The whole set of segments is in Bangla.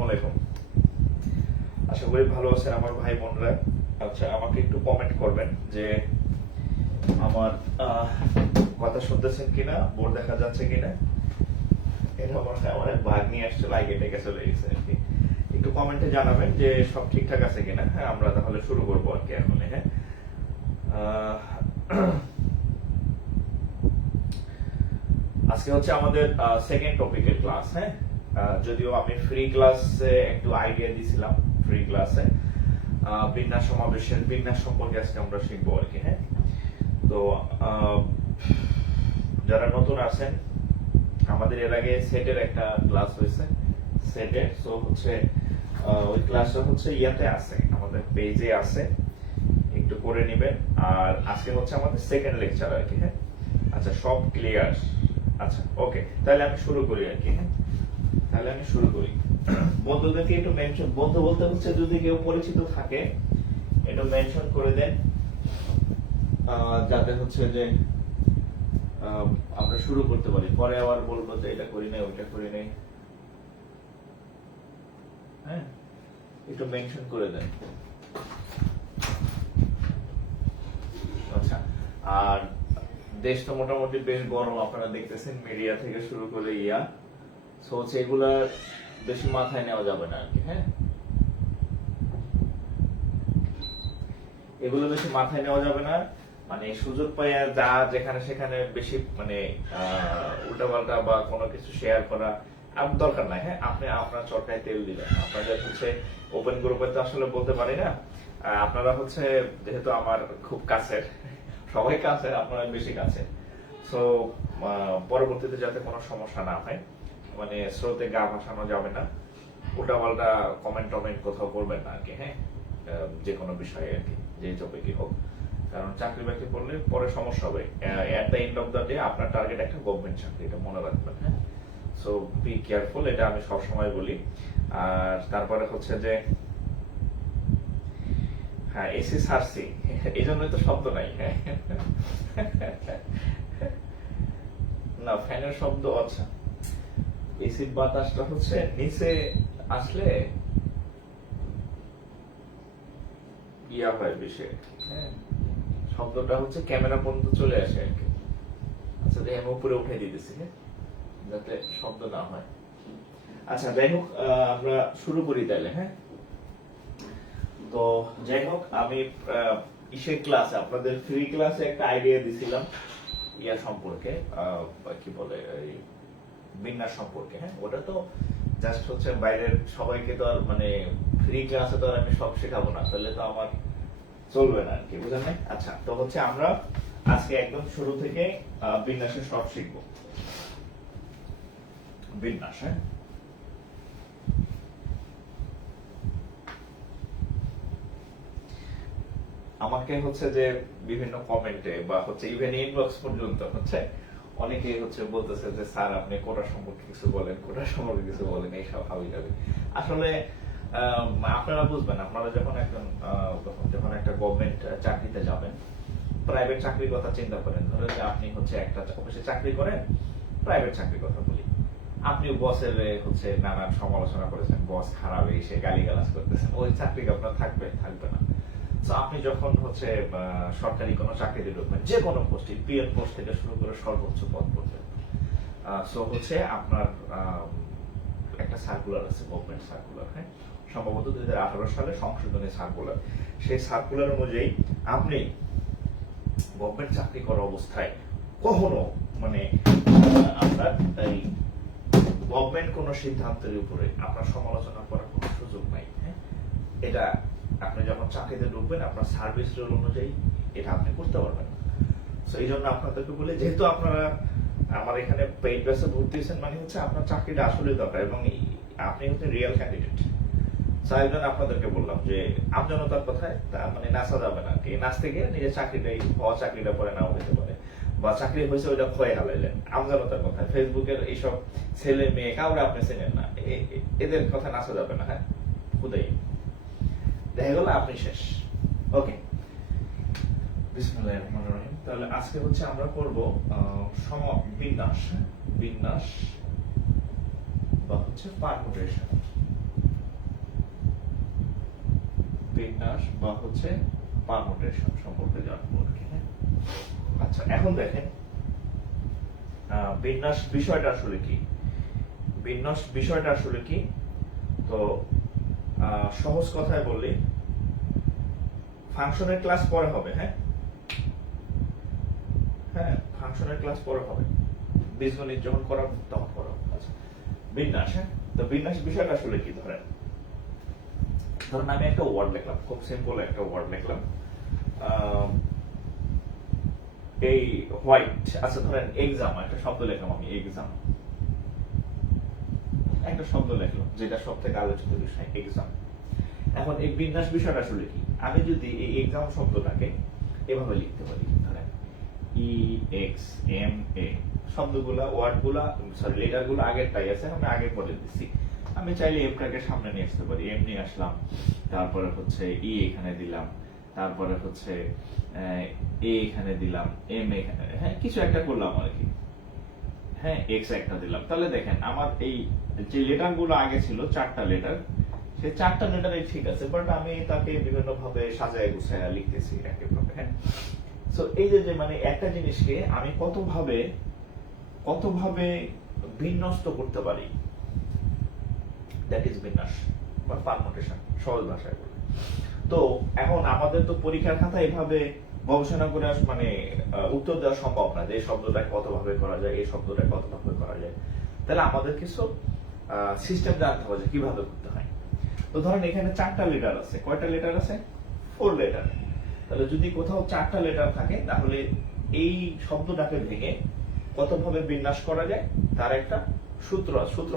আসসালামু আলাইকুম। আশা করি ভালো আছেন আমার ভাই বোনরা। আচ্ছা, আমাকে একটু কমেন্ট করবেন যে আমার কথা শুনতেছেন কিনা, বোর্ড দেখা যাচ্ছে কিনা। এটা আমার বাগ নিয়ে আসছে, লাইকে টেকে চলে গেছে আর কি। একটু কমেন্টে জানাবেন যে সব ঠিকঠাক আছে কিনা। হ্যাঁ, আমরা তাহলে শুরু করবো আর কি এখন। হ্যাঁ, আজকে হচ্ছে আমাদের সেকেন্ড টপিকের ক্লাস। হ্যাঁ, যদিও আমি ফ্রি ক্লাসে একটু আইডিয়া দিছিলাম, ফ্রি ক্লাসে বিন্যাস সমাবেশের বিন্যাস সম্পর্কে আজকে আমরা শিখবো আর কি। হ্যাঁ, তো যারা নতুন আছেন, আমাদের এর আগে সেটের একটা ক্লাস হয়েছে, সেটের সো হচ্ছে ওই ক্লাসটা হচ্ছে ইয়াতে আছে, আমাদের পেজে আছে, একটু করে নেবেন। আর আজকে হচ্ছে আমাদের সেকেন্ড লেকচার আর কি। হ্যাঁ, আচ্ছা, সব ক্লিয়ার? আচ্ছা, ওকে, তাহলে আমি শুরু করি আর কি। হ্যাঁ, তাহলে আমি শুরু করি। বন্ধুদেরকে একটু মেনশন, বন্ধু বলতে হচ্ছে যদি কেউ পরিচিত থাকে একটু মেনশন করে দেন, যাতে হচ্ছে যে আমরা শুরু করতে পারি। পরে আবার বলবো যে এটা করি নাই, ওইটা করি নাই। হ্যাঁ, একটু মেনশন করে দেন। আচ্ছা, আর দেশ তো মোটামুটি বেশ গরম, আপনারা দেখতেছেন, মিডিয়া থেকে শুরু করে সো হচ্ছে এগুলা বেশি মাথায় নেওয়া যাবে না আর কি। হ্যাঁ, এগুলো বেশি মাথায় নেওয়া যাবে না, মানে সুযোগ পাই যা যেখানে সেখানে বেশি মানে উল্টাপাল্টা বা কোনো কিছু শেয়ার করা আর দরকার নাই। হ্যাঁ, আপনি আপনার চরকায় তেল দিবেন। আপনাদের হচ্ছে ওপেন গ্রুপে তো আসলে বলতে পারি না, আপনারা হচ্ছে যেহেতু আমার খুব কাছের, সবাই কাছের, আপনারা বেশি কাছে, সো পরবর্তীতে যাতে কোনো সমস্যা না হয়, মানে স্রোতে গা ভাসানো যাবে না, উল্টাপাল্টা কমেন্ট কোথাও করবেন না আর কি। হ্যাঁ, যে কোনো বিষয়ে আর কি, যে টপিকই হোক, কারণ চাকরি বাকরি করলে পরে সমস্যা হবে। At the end of the day আপনার টার্গেট একটা গভর্নমেন্ট চাকরি, এটা মনে রাখবেন। হ্যাঁ, সো বি কেয়ারফুল, এটা আমি সবসময় বলি। আর তারপরে হচ্ছে যে হ্যাঁ, এসি সারসি, এই জন্যই তো শব্দ নাই। হ্যাঁ, না, ফ্যানের শব্দ। আচ্ছা, এসির বাতাসটা হচ্ছে নিচে আসলে ইয়া হয় বেশি। হ্যাঁ, শব্দটা হচ্ছে ক্যামেরা পর্যন্ত চলে আসে আর কি। আচ্ছা, আমি উপরে উঠে দিতেছি, হ্যাঁ, যাতে শব্দ না হয়। আচ্ছা, যাই হোক, আমরা শুরু করি তাহলে। হ্যাঁ, তো যাই হোক, আমি ইসের ক্লাসে, আপনাদের ফ্রি ক্লাসে একটা আইডিয়া দিছিলাম ইয়া সম্পর্কে, কি বলে, বিন্যাস সম্পর্কে। হ্যাঁ, ওটা তো জাস্ট হচ্ছে বাইরের সবাইকে তো আর মানে ফ্রি ক্লাসে তো আর আমি সব শেখাবো না, তাহলে তো আমার চলবে না আর কি, বুঝলেন না? আচ্ছা, তো হচ্ছে আমরা আজকে একদম শুরু থেকে বিন্যাসের সব শিখবো। বিন্যাস, হ্যাঁ, আমাকে হচ্ছে যে বিভিন্ন কমেন্টে বা হচ্ছে ইভেন ইনবক্স পর্যন্ত হচ্ছে অনেকেই হচ্ছে বলতেছে যে স্যার আপনি কোটা সম্পর্কে কিছু বলেন, কোটা সম্পর্কে কিছু বলেন, এইসব হাবি যাবে। আসলে আপনারা বুঝবেন, আপনারা যখন যখন একটা গভর্নমেন্ট চাকরিতে যাবেন, প্রাইভেট চাকরির কথা চিন্তা করেন, ধরেন যে আপনি হচ্ছে একটা অফিসে চাকরি করেন, প্রাইভেট চাকরির কথা বলি, আপনি বসের হচ্ছে নানান সমালোচনা করেছেন, বস খারাপ, এসে গালিগালাজ করতেছেন, ওই চাকরি আপনার থাকবে না। তো আপনি যখন হচ্ছে সরকারি কোনো চাকরিতে ঢুকবেন, যে কোনো পোস্টে, পিএন পোস্ট থেকে শুরু করে সর্বোচ্চ পদ পর্যন্ত, সো হচ্ছে আপনার একটা সার্কুলার আছে, গভর্নমেন্ট সার্কুলার। হ্যাঁ, সম্ভবত 2018 সালে সংশোধনী সার্কুলার। সেই সার্কুলার অনুযায়ী আপনি গভর্নমেন্ট চাকরি করা অবস্থায় কখনো মানে আপনার এই গভর্নমেন্ট কোন সিদ্ধান্তের উপরে আপনার সমালোচনা করার কোনো সুযোগ নাই। হ্যাঁ, এটা আপনি যখন চাকরিতে ঢুকবেন, আপনার সার্ভিস রোল অনুযায়ী এটা আপনি করতে পারবেন না। সো এই জন্য আপনাদেরকে বলি, যেহেতু আপনারা আমার এখানে পেইড বেসে ভর্তি হয়েছেন, মানে হচ্ছে আপনার চাকরিটা আসলে দরকার এবং আপনি হচ্ছে রিয়েল ক্যান্ডিডেট। সো এই জন্য আপনাদেরকে বললাম যে আমজনতার কথায় মানে নাচা যাবে না, কি নাচতে গিয়ে নিজের চাকরিটাই হওয়া, চাকরিটা পরে নাও হতে পারে, বা চাকরি হয়েছে ওইটা ক্ষয়ে হালাইলেন। আমজনতার কথা, ফেসবুকের এইসব ছেলে মেয়ে কাউরে আপনি চেনেন না, এদের কথা নাচা যাবে না। হ্যাঁ, খুদাই দেখা গেল আপনি শেষ। ওকে, বিসমিল্লাহির রহমানির রহিম। তাহলে আজকে হচ্ছে আমরা করব বিন্যাস, বিন্যাস বা হচ্ছে পারমুটেশন। বিন্যাস বা হচ্ছে পারমুটেশন সম্পর্কে জানবো আর কি। আচ্ছা, এখন দেখেন বিন্যাস বিষয়টা আসলে কি। বিন্যাস বিষয়টা আসলে কি, তো সহজ কথায় বললে ফাংশনের ক্লাস পরে হবে। হ্যাঁ হ্যাঁ, ফাংশনের ক্লাস পরে হবে, বীজগণিত যখন করাবো তখন করাবো। আচ্ছা, বিন্যাস। হ্যাঁ, তো বিন্যাস বিষয়টা আসলে কি, ধরেন আমি একটা ওয়ার্ড লিখলাম, খুব সিম্পল একটা ওয়ার্ড লিখলাম, এই হোয়াইট। আচ্ছা, ধরেন এক্সাম, একটা শব্দ লিখলাম আমি, এক্সাম, একটা শব্দ লিখলাম যেটা সব থেকে আলোচিত বিষয় এক্সাম। এখন এই বিন্যাস বিষয়টা আসলে কি, আমি যদি এই এক্সাম শব্দটাকে এভাবে লিখতে পারি, ধরেন ই এক্স এম এ, শব্দগুলা ওয়ার্ডগুলা সরি লেটারগুলো আগেরটাই আছে, আমি আগে পরে দিচ্ছি। আমি চাইলে এমটাকে সামনে নিয়ে আসতে পারি, এম নিয়ে আসলাম, তারপরে হচ্ছে ই এখানে দিলাম, তারপরে হচ্ছে এ এখানে দিলাম, এম এখানে, হ্যাঁ কিছু একটা করলাম আর কি, হ্যাঁ এক্স একটা দিলাম। তাহলে দেখেন আমার এই যে লেটার গুলো আগে ছিল 4টা লেটার, সেই 4টা লেটারই ঠিক আছে, বাট আমি তাকে বিভিন্ন ভাবে সাজায় গুছায় লিখতেছি একইভাবে। হ্যাঁ, সো এই যে মানে একটা জিনিসকে আমি কত ভাবে বিন্যস্ত করতে পারি, দ্যাট ইজ বিন্যাস বা পারমুটেশন সহজ ভাষায় বলে। তো এখন আমাদের তো পরীক্ষার খাতা এভাবে গবেষণা করে মানে উত্তর দেওয়া সম্ভব না যে এই শব্দটা কত ভাবে করা যায়, এই শব্দটা কত ভাবে করা যায়। তাহলে আমাদের কিছু সিস্টেম জানতে হবে যে কিভাবে করতে হয়। তো ধরেন এখানে 4টা লেটার আছে, কয়টা লেটার আছে, 4 লেটার। তাহলে যদি কোথাও 4টা লেটার থাকে, তাহলে এই শব্দটাকে ভেঙে কত ভাবে বিন্যাস করা যায় তার একটা সূত্র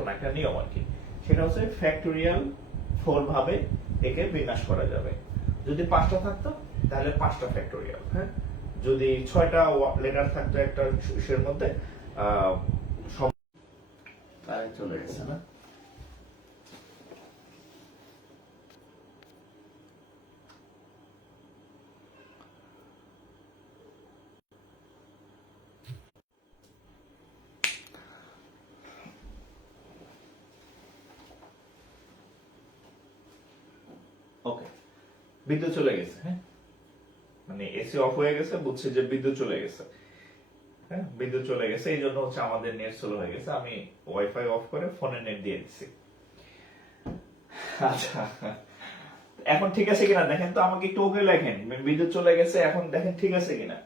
না, একটা নিয়ম আর কি। সেটা হচ্ছে ফ্যাক্টোরিয়াল 4 ভাবে একে বিন্যাস করা যাবে। যদি 5টা থাকতো তাহলে 5টা ফ্যাক্টোরিয়াল। হ্যাঁ, যদি 6টা লেটার থাকতো একটা এর মধ্যে তাই চলে গেছে না। ওকে, বিদ্যুৎ চলে গেছে। হ্যাঁ, মানে এসি অফ হয়ে গেছে, বুঝছে যে বিদ্যুৎ চলে গেছে। হ্যাঁ, বিদ্যুৎ চলে গেছে, এই জন্য হচ্ছে আমাদের নেট স্লো হয়ে গেছে। আমি ওয়াইফাই অফ করে ফোনে নেট দিয়ে দিচ্ছি। আচ্ছা, এখন ঠিক আছে কিনা দেখেন তো, আমাকে একটু ওকে লেখেন, বিদ্যুৎ চলে গেছে, এখন দেখেন ঠিক আছে কিনা,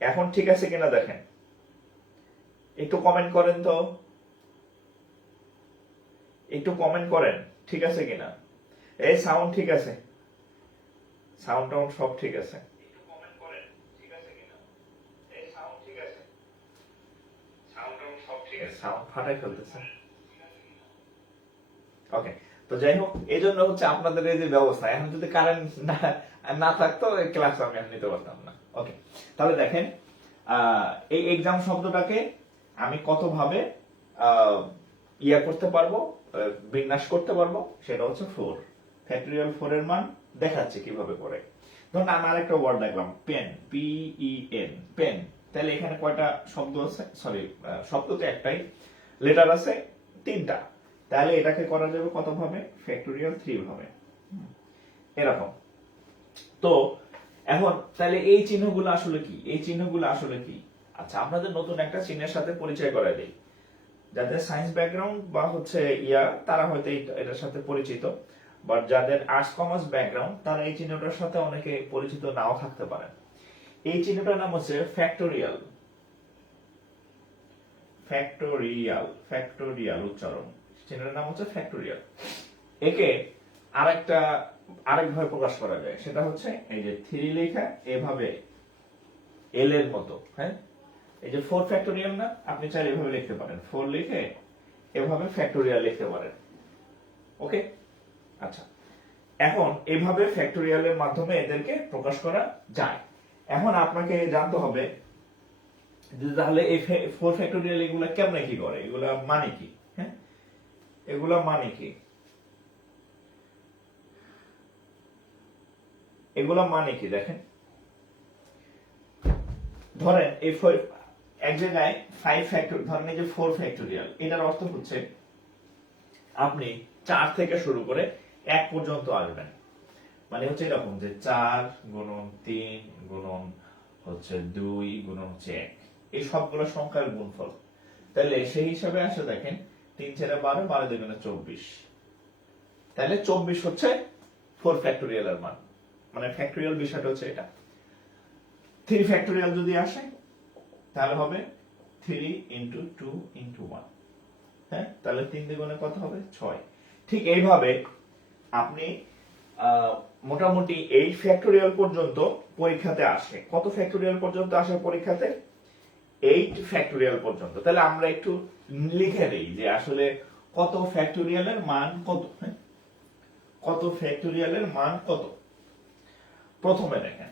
এখন ঠিক আছে কিনা দেখেন, একটু কমেন্ট করেন তো, একটু কমেন্ট করেন ঠিক আছে কিনা। এই সাউন্ড ঠিক আছে, সাউন্ড টাউন্ড সব ঠিক আছে, একটু কমেন্ট করেন ঠিক আছে কিনা। এই সাউন্ড ঠিক আছে, সাউন্ড টাউন্ড সব ঠিক আছে, সাউন্ড ফাটাই ফেলতেছে। ওকে, তো যাই হোক, এই জন্য হচ্ছে আপনাদের এই যে ব্যবস্থা, এখন যদি কারেন্ট না থাকতো ক্লাস আমি নিতে পারতাম না। ওকে, তাহলে দেখেন এই এক্সাম শব্দটাকে আমি কত ভাবে ইয়া করতে পারবো, বিন্যাস করতে পারবো, সেটা হচ্ছে 4 ফ্যাক্টরিয়াল 4 এর মান দেখাচ্ছে কিভাবে করে। ধরুন আমি আরেকটা ওয়ার্ড দেখলাম, পেন, PEN, পেন। তাহলে এখানে কয়টা শব্দ আছে, সরি শব্দ তো একটাই, লেটার আছে 3টা। তাহলে এটাকে করা যাবে কত ভাবে, ফ্যাক্টরিয়াল 3 ভাবে, এরকম। তো এখন তাহলে এই চিহ্নগুলো আসলে কি, এই চিহ্নগুলো আসলে কি। আচ্ছা, আপনাদের নতুন একটা চিহ্নের সাথে পরিচয় করাই দেই। যাদের সায়েন্স ব্যাকগ্রাউন্ড বা হচ্ছে তারা হয়তো এটার সাথে পরিচিত, বাট যাদের আর্টস কমার্স ব্যাকগ্রাউন্ড তারা এই চিহ্নটার সাথে অনেকে পরিচিত নাও থাকতে পারে। এই চিহ্নটার নাম হচ্ছে ফ্যাক্টোরিয়াল, ফ্যাক্টোরিয়াল, ফ্যাক্টোরিয়াল উচ্চারণ, চিহ্নটার নাম হচ্ছে ফ্যাক্টোরিয়াল। একে আরেকভাবে প্রকাশ করা যায়, সেটা হচ্ছে এই যে 3 লেখা এভাবে এল এর মতো। হ্যাঁ, এই যে 4 ফ্যাক্টোরিয়াল না, আপনি চাইলে এভাবে লিখতে পারেন, 4 লিখে এভাবে ফ্যাক্টোরিয়াল লিখতে পারেন। ওকে, আচ্ছা, এখন এভাবে ফ্যাক্টোরিয়ালের মাধ্যমে এদেরকে প্রকাশ করা যায়। এখন আপনাকে জানতে হবে যে তাহলে এই 4 ফ্যাক্টোরিয়াল এগুলা কেমনে কি করে, এগুলা মানে কি। হ্যাঁ, এগুলা মানে কি, এগুলা মানে কি দেখেন। ধরেন এই এক জায়গায় 5 ফ্যাক্টোরিয়াল, ধরেন এই যে 4 ফ্যাক্টোরিয়াল, এটার অর্থ হচ্ছে আপনি 4 থেকে শুরু করে 1 পর্যন্ত আসবেন, মানে হচ্ছে এরকম যে 4 গুণন 3 গুণন হচ্ছে 2 গুণন হচ্ছে 1, এই সবগুলো সংখ্যার গুণফল। তাহলে সেই হিসাবে আসে দেখেন 3 × 12, 12 × 2 = 24। তাহলে 24 হচ্ছে 4 ফ্যাক্টোরিয়াল এর মান, মানে ফ্যাক্টোরিয়াল বিষয়টা হচ্ছে এটা। 3 ফ্যাক্টোরিয়াল যদি আসে তাহলে হবে 3 × 2 × 1, হ্যাঁ, তাহলে 3 দ্বিগুণে কত হবে 6। ঠিক এইভাবে আপনি মোটামুটি 8 ফ্যাক্টোরিয়াল পর্যন্ত পরীক্ষাতে আসে। কত ফ্যাক্টোরিয়াল পর্যন্ত আসে পরীক্ষাতে? 8 ফ্যাক্টোরিয়াল পর্যন্ত। তাহলে আমরা একটু লিখে দেই যে আসলে কত ফ্যাক্টোরিয়ালের মান কত, হ্যাঁ, কত ফ্যাক্টোরিয়ালের মান কত। প্রথমে দেখেন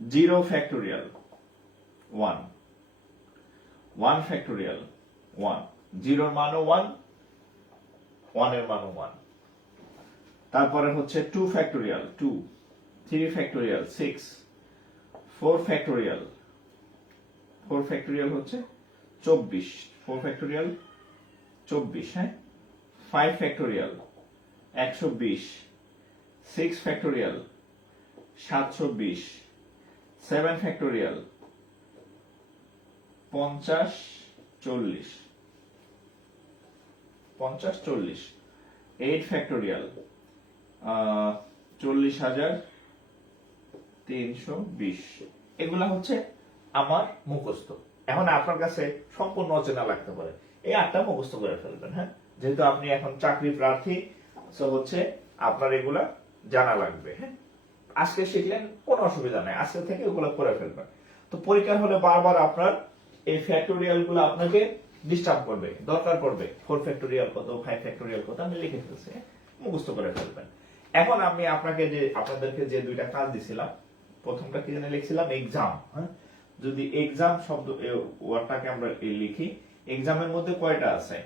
0 ফ্যাক্টোরিয়াল 1, 1 ফ্যাক্টোরিয়াল 1, 0 এর মানও 1, 1 এর মানও 1। তারপরে হচ্ছে 2 ফ্যাক্টোরিয়াল 2, 3 ফ্যাক্টোরিয়াল 6, 4 ফ্যাক্টোরিয়াল 4 ফ্যাক্টোরিয়াল হচ্ছে 24, 4 ফ্যাক্টোরিয়াল 24, হ্যাঁ। 5 ফ্যাক্টোরিয়াল 120, 6 ফ্যাক্টোরিয়াল 720, 7 ফ্যাক্টোরিয়াল 50 40, 50 40, 8 ফ্যাক্টোরিয়াল 40,320। এগুলা হচ্ছে আমার মুখস্থ। এখন আপনার কাছে সম্পূর্ণ অচেনা লাগতে পারে, এই 8টা মুখস্থ করে ফেলবেন, হ্যাঁ, যেহেতু আপনি এখন চাকরি প্রার্থী, সো হচ্ছে আপনার এগুলা জানা লাগবে, হ্যাঁ। আজকে শিখলেন কোনো অসুবিধা নাই, আজকে থেকে ওগুলো করে ফেলবেন। তো পরীক্ষার হলে বারবার আপনার এই ফ্যাক্টোরিয়াল গুলো আপনাকে ডিস্টার্ব করবে, দরকার পড়বে। 4 ফ্যাক্টোরিয়াল কত, 5 ফ্যাক্টোরিয়াল কত, আমি লিখে ফেলছি, মুখস্থ করে ফেলবেন। এখন আমি আপনাদেরকে যে দুইটা কাজ দিছিলাম, প্রথমটা কি জানি লিখছিলাম এক্সাম, হ্যাঁ। যদি এক্সাম শব্দ ওয়ার্ডটাকে আমরা লিখি, এক্সামের মধ্যে কয়টা আছে?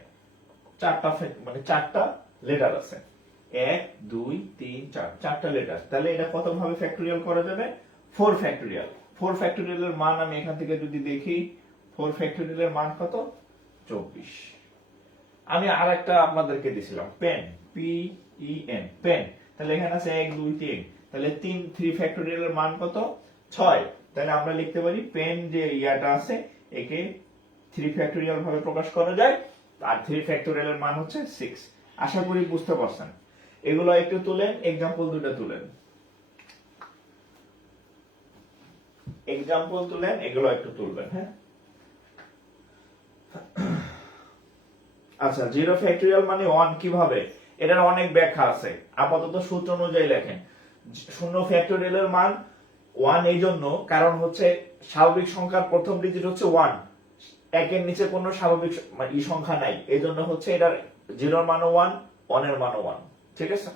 4টা, মানে 4টা লেটার আছে, 1 2 3 4, 4টা লেটার। তাহলে এটা কত ভাবে ফ্যাক্টোরিয়াল করা যাবে? 4 ফ্যাক্টোরিয়াল। 4 ফ্যাক্টোরিয়ালের মান আমি এখান থেকে যদি দেখি, 4 ফ্যাক্টোরিয়ালের মান কত? 24। আমি আরেকটা আপনাদেরকে দিছিলাম পেন, PEN, পেন। তাহলে এখানে আছে 1 2 3, তাহলে 3 ফ্যাক্টোরিয়ালের মান কত? 6। তাহলে আমরা লিখতে পারি পেন যে ইয়াটা আছে একে 3 ফ্যাক্টোরিয়াল ভাবে প্রকাশ করা যায়, আর 3 ফ্যাক্টোরিয়ালের মান হচ্ছে 6। আশা করি বুঝতে পারছেন। এগুলো একটু তুলেন, এক্সাম্পল দুটো তুলেন, এক্সাম্পল তুলেন, এগুলো একটু তুলবেন, হ্যাঁ। আচ্ছা, 0 ফ্যাক্টোরিয়াল মানে 1 কিভাবে? এটার অনেক ব্যাখ্যা আছে, আপাতত সূত্র অনুযায়ী লেখেন। 0 ফ্যাক্টোরিয়ালের মান 1 এই জন্য কারণ হচ্ছে স্বাভাবিক সংখ্যার প্রথম ডিজিট হচ্ছে 1, একের নিচে কোনো স্বাভাবিক সংখ্যা নাই, এই জন্য হচ্ছে এটার 0 এর মানও 1, 1 এর মানও 1, ঠিক আছে।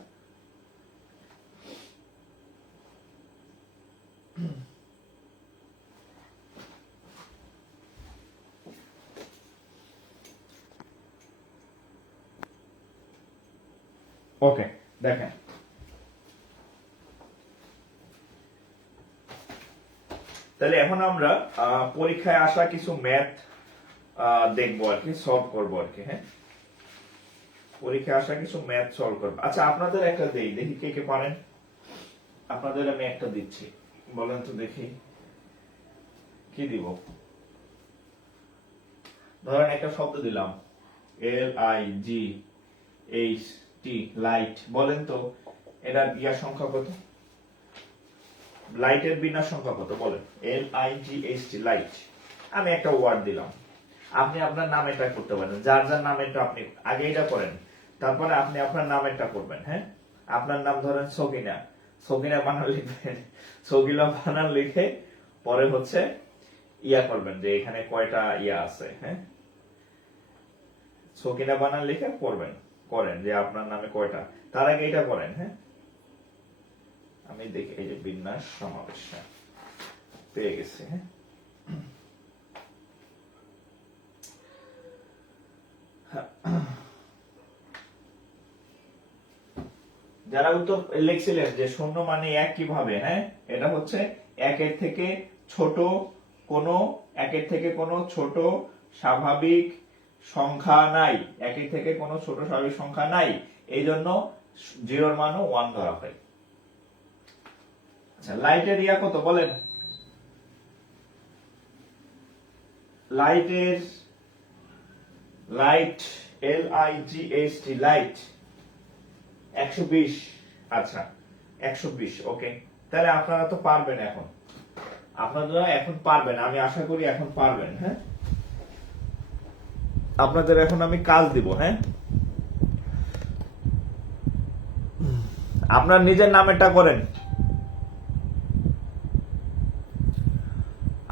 ওকে, দেখেন তাহলে এখন আমরা পরীক্ষায় আসা কিছু ম্যাথ দেখবো আর কি, সলভ করবো আর কি, হ্যাঁ। পরীক্ষায় আসা কিছু ম্যাথ সলভ করবো। আচ্ছা, আপনাদের একটা দেই, দেখি কে কে পারেন। আপনাদের আমি একটা দিচ্ছি, বলেন তো দেখি কি দিব। ধরেন একটা শব্দ দিলাম, LIGHT, লাইট। বলেন তো এটার বিয়ার সংখ্যা কত? লাইটের বিনার সংখ্যা কত বলেন? LIGHT, light. আমি একটা ওয়ার্ড দিলাম, আপনি আপনার নামেরটা করতে পারেন, যার যার নামেরটা আপনি আগে এটা করেন, তারপরে আপনি আপনার নামেরটা করবেন, হ্যাঁ। আপনার নাম ধরেন সকিনা, সকিনা বানান লিখবেন, সকিলা বানান লিখে পরে হচ্ছে ইয়া করবেন যে এখানে কয়টা ইয়া আছে, হ্যাঁ। সকিনা বানান লিখে করবেন, করেন যে আপনার নামে কয়টা, তার আগে এটা করেন, হ্যাঁ। আমি দেখি এই যে বিন্যাস সমাবেশ পেয়ে গেছি, হ্যাঁ। যারা উত্তর লিখছিলেন যে 0 মানে 1 কিভাবে, হ্যাঁ, এটা হচ্ছে একের থেকে ছোট কোন স্বাভাবিক সংখ্যা নাই, একই থেকে কোনো ছোট স্বাভাবিক সংখ্যা নাই, এই জন্য জিরোর মানও 1 ধরা হয়। আচ্ছা, লাইট এরিয়া কত বলেন? Light LIGHT light 120। আচ্ছা 120, ওকে। তাহলে আপনারা তো পারবেন, আপনারা এখন পারবেন, আমি আশা করি এখন পারবেন। হ্যাঁ, আপনাদের এখন আমি কাজ দিব। হ্যাঁ, আপনার নিজের নামেরটা করেন,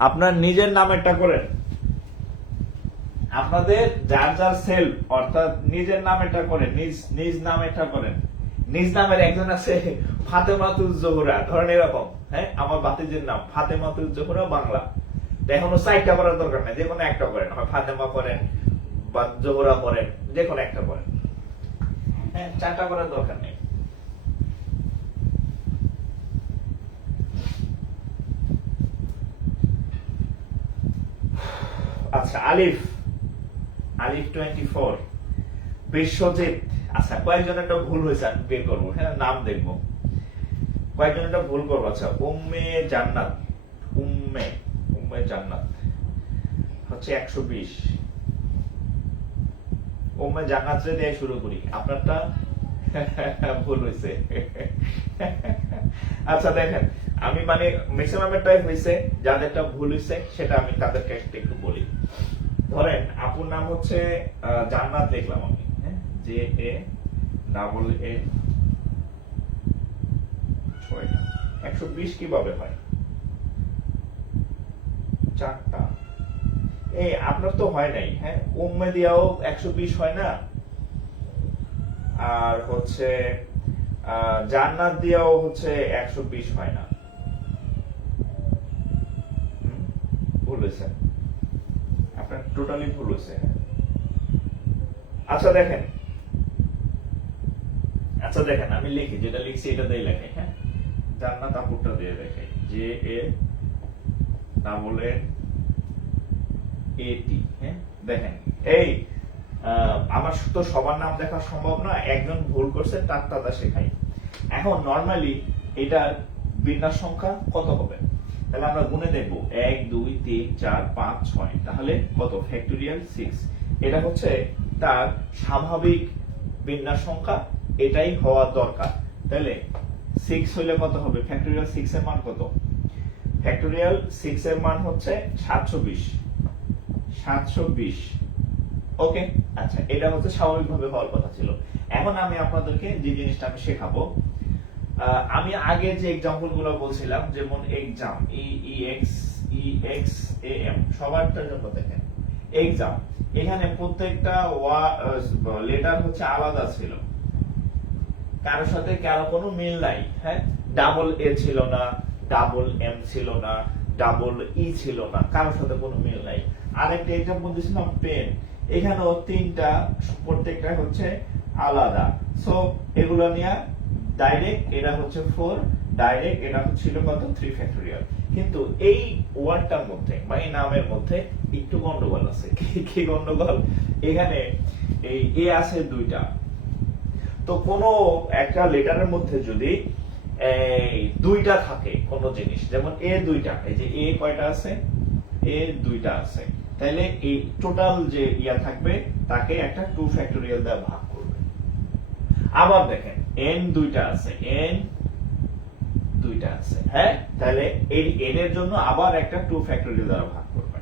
আপনার নিজের নামেরটা করেন, আপনাদের যার যার সেলফ অর্থাৎ নিজের নামেরটা করেন, নিজ নামেরটা করেন। নিজ নামের একজন আছে ফাতেমাতুজ জোহরা, ধরেন এরকম। হ্যাঁ, আমার বাতিজের নাম ফাতেমাতুজ জোহরা বাংলা। এখনো 4টা করার দরকার নেই, যে কোনো একটা করেন, হয় ফাতেমা করেন বা জোহরা করেন, যে কোনো একটা করেন। হ্যাঁ, 4টা করার দরকার নেই। আচ্ছা, আলিফ 24, বিশ্বজিৎ। আচ্ছা, কয়েকজন একটা ভুল হয়েছে, আমি বের করবো। হ্যাঁ, নাম দেখবো, কয়েকজন একটা ভুল করবো। আচ্ছা, উম্মে জান্নাত, উম্মে জান্নাত হচ্ছে 120। উম্মে জান্নাত দিয়ে শুরু করি, আপনারটা ভুল হয়েছে। আচ্ছা দেখেন, আমি মানে ম্যাক্সিমামেরটাই হয়েছে, যাদেরটা ভুল হয়েছে সেটা আমি তাদেরকে একটু বলি। ধরেন আপুর নাম হচ্ছে জান্নাত, লিখলাম আমি। হ্যাঁ, JANNAT 6টা। 120 কিভাবে হয়? 4টা। এই আপনার তো হয় নাই। হ্যাঁ, উম্মে দিয়াও 120 হয় না, আর হচ্ছে জান্নাত দিয়াও হচ্ছে 120 হয় না। ভুল হয়েছে, আপনার টোটালি ভুল হয়েছে। আচ্ছা দেখেন, আমি লিখি, যেটা লিখছি এটা দিয়ে লেখাই। হ্যাঁ, জান্নাত আপুরটা দিয়ে লেখাই, JANNAT। হ্যাঁ, দেখেন এই আমার তো সবার নাম দেখা সম্ভব না, একজন ভুল করছে তারটা শেখাই। এখন নরমালি এটা বিন্যাস সংখ্যা কত হবে? তাহলে আমরা গুণে দেখব 1 2 3 4 5 6, তাহলে কত? ফ্যাক্টোরিয়াল 6। এটা হচ্ছে তার স্বাভাবিক বিন্যাস সংখ্যা, এটাই হওয়া দরকার। তাহলে 6 হইলে কত হবে? ফ্যাক্টোরিয়াল 6 এর মান কত? ফ্যাক্টোরিয়াল 6 এর মান হচ্ছে 720। ওকে, আচ্ছা, এটা হচ্ছে স্বাভাবিকভাবে হওয়ার কথা ছিল। এখন আমি আপনাদেরকে যে জিনিসটা আমি শেখাবো, আমি আগে যে এক্সাম্পল গুলো বলছিলাম, যেমন এক্সাম EXAM সবারটার জন্য দেখেন এক্সাম, এখানে প্রত্যেকটা লেটার হচ্ছে আলাদা ছিল, কারোর সাথে কারো কোনো মিল নাই। হ্যাঁ, ডাবল এ ছিল না, ডাবল এম ছিল না, ডাবল ই ছিল না, কারোর সাথে কোনো মিল নাই। আরেকটা এক্সাম্পল দিয়েছিলাম পেন, এখানেও 3টা, প্রত্যেকটা হচ্ছে আলাদা। সো এগুলো নিয়ে ডাইরেক্ট এটা হচ্ছে 4, ডাইরেক্ট এটা হচ্ছিল কত? 3 ফ্যাক্টোরিয়াল। কিন্তু এই ওয়ার্ডটার মধ্যে বা এই নামের মধ্যে একটু গন্ডগোল আছে। কি গন্ডগোল? এখানে এই এ আছে 2টা, তো কোনো একটা লেটারের মধ্যে যদি এই 2টা থাকে কোন জিনিস, যেমন এ 2টা, এই যে এ কয়টা আছে? এ 2টা আছে, তাহলে এই টোটাল যে ইয়া থাকবে তাকে একটা 2 ফ্যাক্টোরিয়াল দ্বারা ভাগ করবে। আবার দেখেন n 2টা আছে, হ্যাঁ, তাহলে এই n এর জন্য আবার একটা 2 ফ্যাক্টোরিয়াল দ্বারা ভাগ করবে।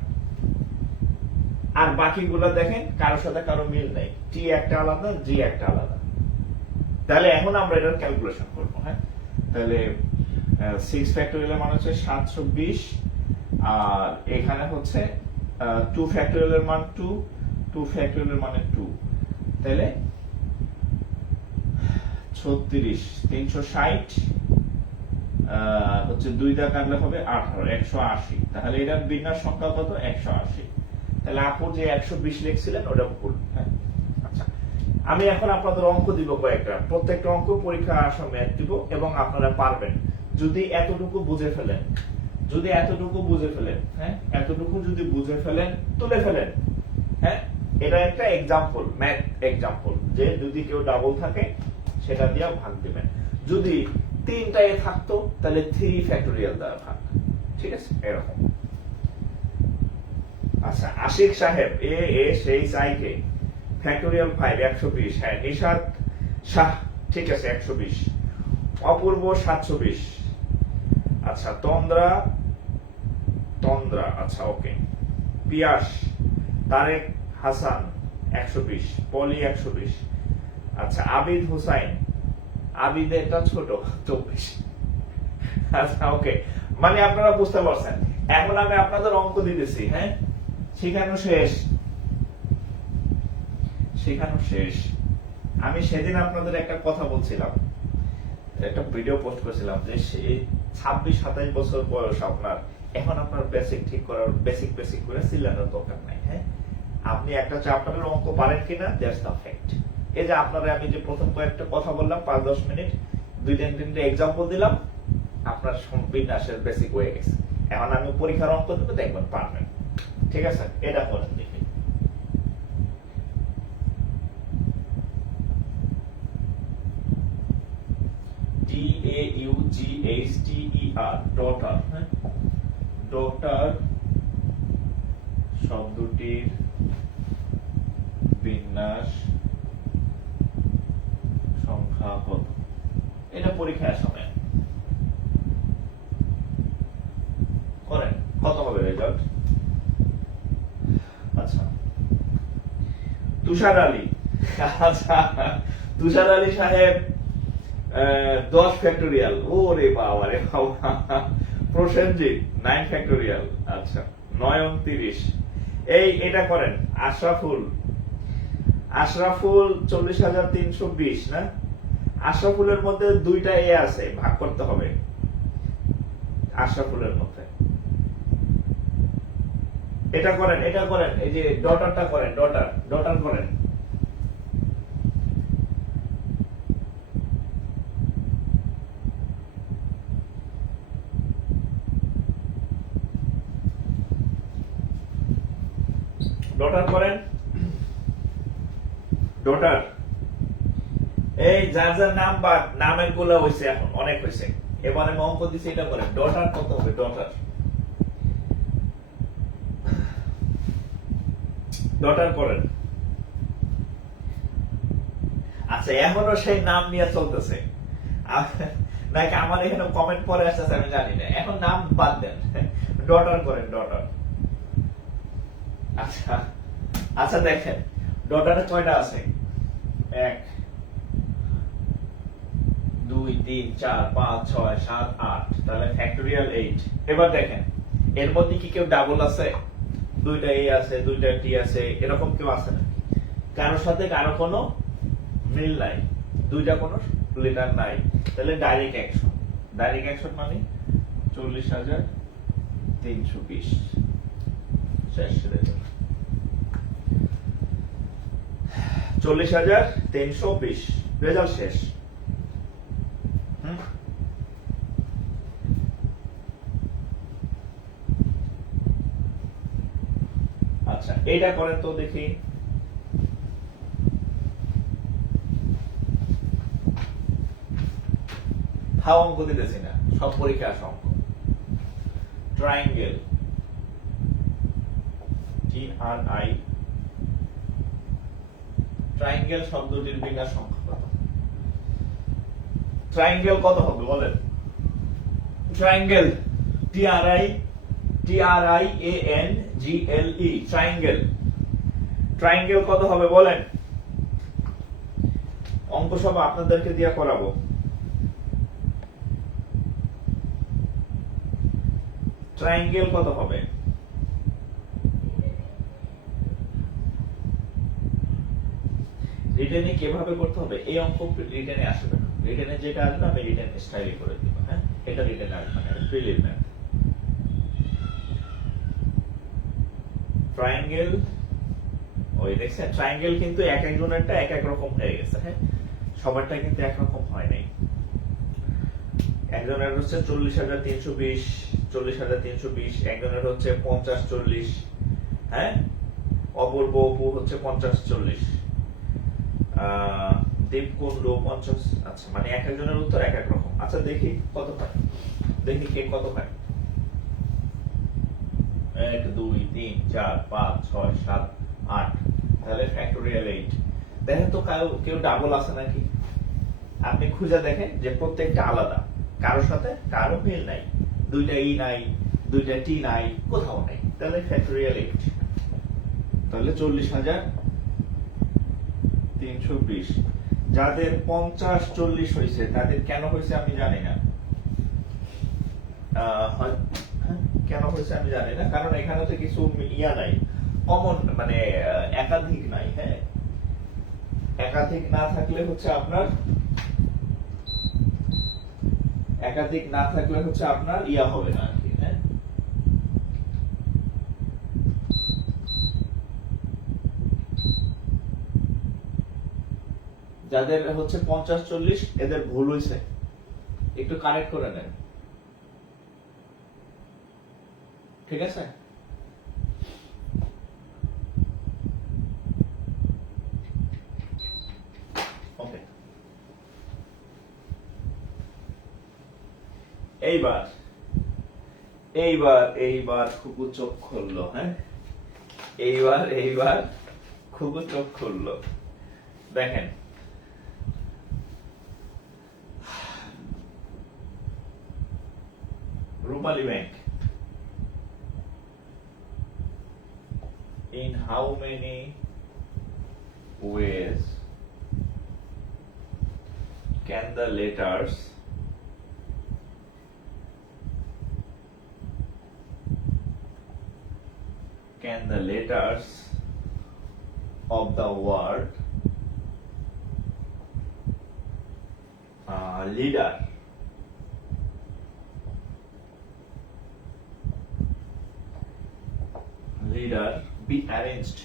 আর বাকিগুলো দেখেন কারোর সাথে কারো মিল নাই, t একটা আলাদা, g একটা আলাদা। তাহলে এখন আমরা এটার ক্যালকুলেশন করব। হ্যাঁ, তাহলে 6 ফ্যাক্টোরিয়াল মান হচ্ছে 720, আর এখানে হচ্ছে 2 ফ্যাক্টোরিয়াল মান 2 ফ্যাক্টোরিয়াল মানে 2, তাহলে 36 360 হচ্ছে 2 দা কাটলে হবে 18 180। তাহলে এটার বিন্যাস সংখ্যা কত? 180। তাহলে আপু যে 120 লিখছিলেন ওটা ভুল। হ্যাঁ, আচ্ছা, আমি এখন আপনাদের অঙ্ক দিব কয়েকটা, প্রত্যেকটা অঙ্ক পরীক্ষা আসার সময় দিব এবং আপনারা পারবেন যদি এতটুকু বুঝে ফেলেন। হ্যাঁ, এতটুকু যদি বুঝে ফেলেন, তুলে ফেলেন। হ্যাঁ, এটা একটা এক্সাম্পল, ম্যাথ এক্সাম্পল, যে যদি কেউ ডাবল থাকে সেটা দিয়ে ভাগ দিবেন। যদি তিনটা এ থাকতো তাহলে 3 ফ্যাক্টোরিয়াল দ্বারা ভাগ, ঠিক আছে, এরকম। আচ্ছা, আশিক সাহেব এ সেই সাইকে ফ্যাক্টোরিয়াল 5 120, হ্যাঁ। নিশাত শাহ, ঠিক আছে, 120। অপূর্ব 720। আচ্ছা, তন্দ্রা, আচ্ছা, ওকে। পিয়াস, তারেক হাসান 120, পলি 120। আচ্ছা, আবিদ হুসাইন, আবিদ এটা ছোট 24। আচ্ছা, ওকে, মানে আপনারা বুঝতে পারছেন। এখন আমি আপনাদের অঙ্ক দিতেছি, হ্যাঁ। শেখানো শেষ। আমি সেদিন আপনাদের একটা কথা বলছিলাম, একটা ভিডিও পোস্ট করেছিলাম, যে 26-27 বছর বয়স আপনার, এখন আপনার বেসিক ঠিক করার, বেসিক করে সিলানোর দরকার নাই, হ্যাঁ। আপনি একটা চ্যাপ্টারের অঙ্ক পারেন কিনা, দ্যাটস দ্য ফ্যাক্ট। এই যে আপনারা আমি যে প্রথম কয়েকটা কথা বললাম 5-10 মিনিট, 2-3 এক্সাম্পল দিলাম, আপনার বিন্যাসের বেসিক হয়ে গেছে। এখন আমি পরীক্ষার অঙ্ক দেবো, দেখবেন পারবেন, ঠিক আছে। এটা করেন দেখি। DAUGHTER, ডটার, হ্যাঁ। ডটার শব্দটির বিন্যাস সংখ্যা কত? এটা পরীক্ষার সময় করেন, কত হবে রেজাল্ট? আচ্ছা, তুষার আলী, আচ্ছা, তুষার আলী সাহেব 10 ফ্যাক্টোরিয়াল, ওরে বাবা রে বাবা। প্রসেনজিৎ 9 ফ্যাক্টোরিয়াল। আচ্ছা, নয়ন 30। এটা করেন। আশরাফুল 40,320 না? আশরাফুলের মধ্যে 2টা এ আছে, ভাগ করতে হবে আশরাফুলের মধ্যে। এটা করেন। এই যে ডটারটা করেন, ডটার করেন। ডটার, এই যার যার নাম বা নামের গুলা হয়েছে, এখন অনেক হয়েছে। এবার আমি অঙ্ক দিচ্ছি, এটা করেন। ডটার কত হবে? ডটার করেন। আচ্ছা, এখনো সেই নাম নিয়ে চলতেছে নাকি আমার এখানে কমেন্ট পরে আসতেছে, আমি জানি না। এখন নাম বাদ দেন, ডটার করেন, ডটার। আচ্ছা, দেখেন ডটারে কয়টা আছে? 1 2 3 4 5 6 7 8, তাহলে ফ্যাক্টোরিয়াল 8। এবার দেখেন এর মধ্যে কি কেউ ডাবল আছে? 2টা এ আছে, 2টা টি আছে, এরকম কেউ আছে না? কারোর সাথে কারো কোনো মিল নাই, 2টা কোনো লেটার নাই, তাহলে ডাইরেক্ট অ্যাকশন মানে 40,320। শেষ রেজাল্ট 40,320, রেজাল্ট শেষ। আচ্ছা, এইটা করেন তো দেখি। হাও অঙ্ক দিতেছি না, সব পরীক্ষা আসা অঙ্ক। ট্রায়াঙ্গেল, TRI, ট্রায়াঙ্গেল শব্দটির বিন্যাস সংখ্যা কত? ট্রায়াঙ্গেল কত হবে বলেন? ট্রায়াঙ্গেল, TRIANGLE, ট্রায়াঙ্গেল কত হবে বলেন? অঙ্ক সব আপনাদেরকে দিয়ে করাবো। ট্রায়াঙ্গেল কত হবে? রিটেনে কিভাবে করতে হবে? এই অঙ্ক রিটেনে আসবে না, রিটেনে যেটা আসবে আমি রিটেন স্টাইলে করে দিব, হ্যাঁ। এটা রিটেনে আসবে না, প্রিলিমিনারি। ট্রায়াঙ্গেল, ওই দেখছেন, ট্রায়াঙ্গেল কিন্তু এক একজনেরটা এক এক রকম হয়ে গেছে, হ্যাঁ। সবারটা কিন্তু একরকম হয় নাই। একজনের হচ্ছে 40,320, একজনের হচ্ছে 50-40, হ্যাঁ। অপূর্ব অপু হচ্ছে 50-40, দীপকুণ্ড 50। আচ্ছা, মানে এক একজনের উত্তর এক এক রকম। আচ্ছা দেখি কত হয়, দেখি কে কত হয়। 1 2 3 4 5 6 7 8, তাহলে ফ্যাক্টোরিয়াল 8। দেখেন তো কেউ ডাবল আছে নাকি, আপনি খুঁজে দেখেন যে প্রত্যেকটা আলাদা, কারোর সাথে কারো মিল নাই, দুইটা ই নাই, দুইটা টি নাই, কোথাও নাই, তাহলে ফ্যাক্টোরিয়াল 8। তাহলে 40,320। যাদের 50-40 হয়েছে তাদের কেন হয়েছে আমি জানি না, কেন হয়েছে আমি জানি না, কারণ এখানে তো কিছু ইয়া নাই, কমন মানে একাধিক নাই। হ্যাঁ, একাধিক না থাকলে হচ্ছে আপনার ইয়া হবে না আর কি। হ্যাঁ, যাদের হচ্ছে 50-40 এদের ভুল হয়েছে, একটু কারেক্ট করে নেন, ঠিক আছে? ওকে, এইবার খুব চোখ খুললো। হ্যাঁ, এইবার খুব চোখ খুললো। দেখেন, রূপালী bank, in how many ways can the letters of the word leader be arranged?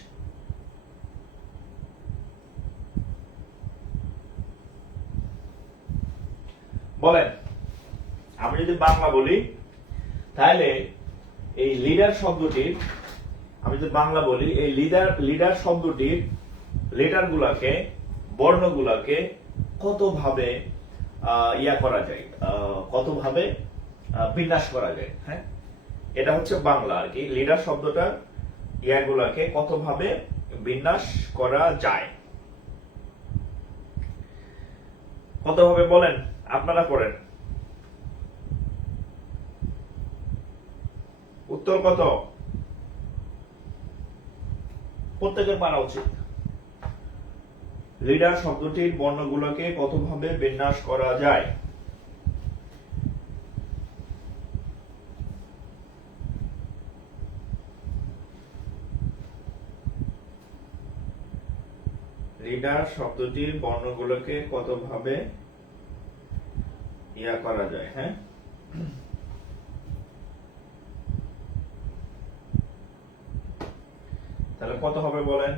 বলেন, আমি যদি বাংলা বলি তাহলে এই লিডার শব্দটির, আমি যদি বাংলা বলি এই লিডার শব্দটির লেটার গুলাকে, বর্ণগুলাকে কত ভাবে ইয়া করা যায়, কত ভাবে বিন্যাস করা যায়। হ্যাঁ, এটা হচ্ছে বাংলা আর কি, লিডার শব্দটার ইয়াগুলাকে কত ভাবে বিন্যাস করা যায়, কত ভাবে বলেন, আপনারা করেন, উত্তর কত? প্রত্যেকের পারা উচিত। লিডার শব্দটির বর্ণগুলোকে কত ভাবে বিন্যাস করা যায়? লিডার শব্দটির বর্ণগুলোকে কত ভাবে ইয়া করা যায়। হ্যাঁ, তাহলে কত হবে বলেন?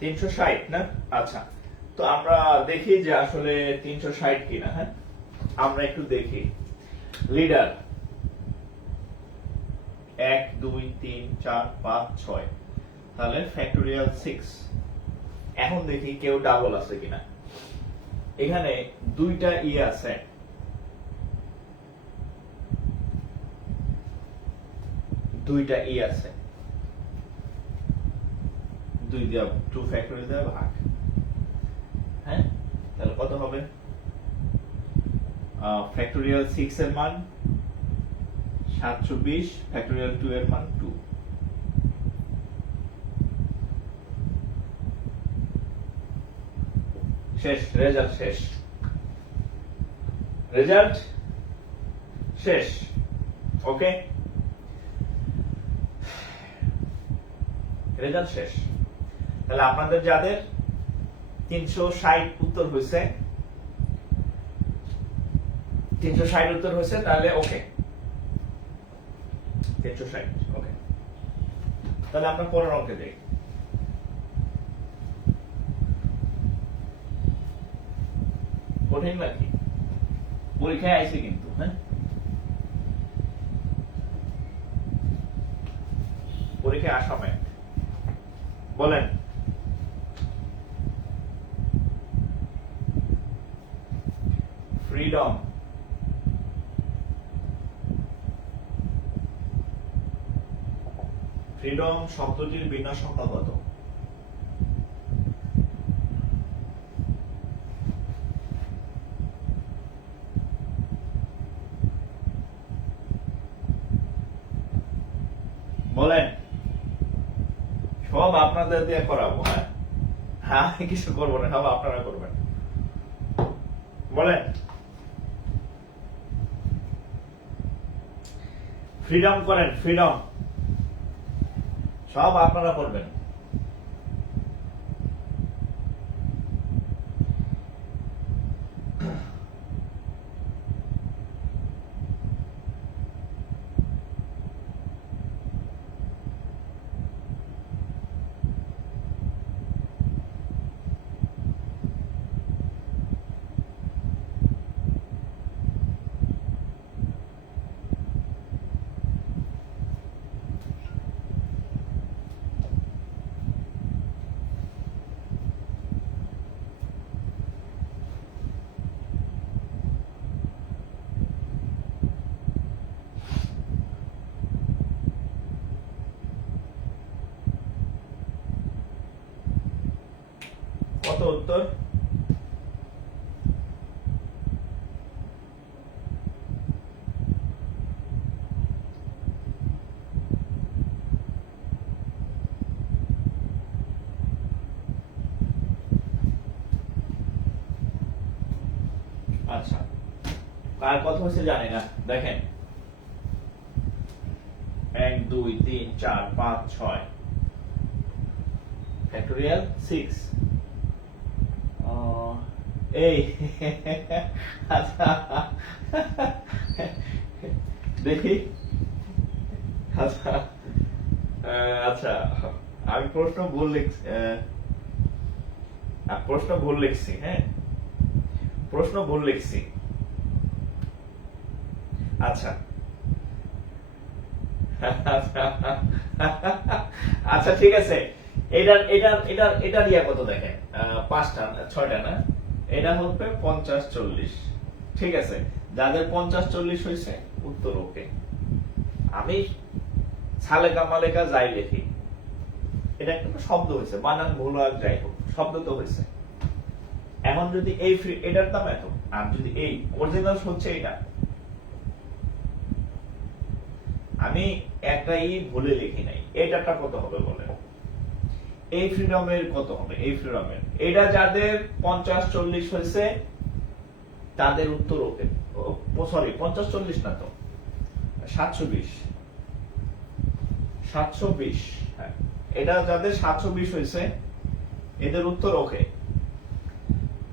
তিনশো 360 না? আচ্ছা, তো আমরা দেখি যে আসলে 360 কিনা। হ্যাঁ, আমরা একটু দেখি। লিডার 1 2 3 4 5 6, তাহলে ফ্যাক্টোরিয়াল 6। এখন দেখি কেউ ডাবল আছে কিনা। এখানে দুইটা ই আছে, দুইটা ই আছে, 2 দিয়ে 2 ফ্যাক্টোরিয়াল দিয়ে ভাগ। হ্যাঁ, তাহলে কত হবে? ফ্যাক্টোরিয়াল 6 এর মান 720, ফ্যাক্টোরিয়াল 2 এর মান 2। শেষ, রেজাল্ট শেষ, রেজাল্ট শেষ। ওকে, রেজাল্ট শেষ। তাহলে আপনাদের যাদের 360 উত্তর হয়েছে, 360 উত্তর হয়েছে, তাহলে ওকে 360 ওকে। তাহলে আমরা পরের অঙ্কে যাই। কঠিন নাকি? পরীক্ষায় আইছে কিন্তু, হ্যাঁ পরীক্ষায় আসামে বলেন। ফ্রিডম ফ্রিডম শব্দটির বিন্যাস সংখ্যা কত? বলেন, সব আপনাদের দিয়ে করাবো। হ্যাঁ আমি কিছু করবো না, সব আপনারা করবেন। বলেন, ফ্রিডম করেন, ফ্রিডম সব আপনারা করবেন। কত উত্তর? আচ্ছা, কার কথা হচ্ছে জানি না। দেখেন 1 2 3 4 5 6 ফ্যাক্টোরিয়াল 6 এই আচ্ছা দেখি। আচ্ছা আচ্ছা আমি প্রশ্ন ভুল লিখছি, প্রশ্ন ভুল লিখছি। হ্যাঁ প্রশ্ন ভুল লিখছি। আচ্ছা আচ্ছা ঠিক আছে। এটার এটার এটার এটা দিয়া কত দেখেন, 5টা 6টা না, এটা হচ্ছে 50 40। ঠিক আছে, যাদের 50 40 হয়েছে উত্তর ওকে। আমি ছালেকা মালেকা যাই লিখি, এটা একটা শব্দ হয়েছে, বানান ভুল আর যাই হোক শব্দ তো হয়েছে। এখন যদি এই এটার দাম এত, আর যদি এই অরিজিনাল হচ্ছে এটা, আমি একটা ভুলে লিখি নাই, এটাটা কত হবে বলেন? এই ফ্রিডমের কত হবে? এই ফ্রিডমের এটা যাদের 50 40 হয়েছে তাদের উত্তর ওকে। সরি 50 40 না তো 720 720। হ্যাঁ এটা যাদের 720 হয়েছে এদের উত্তর ওকে।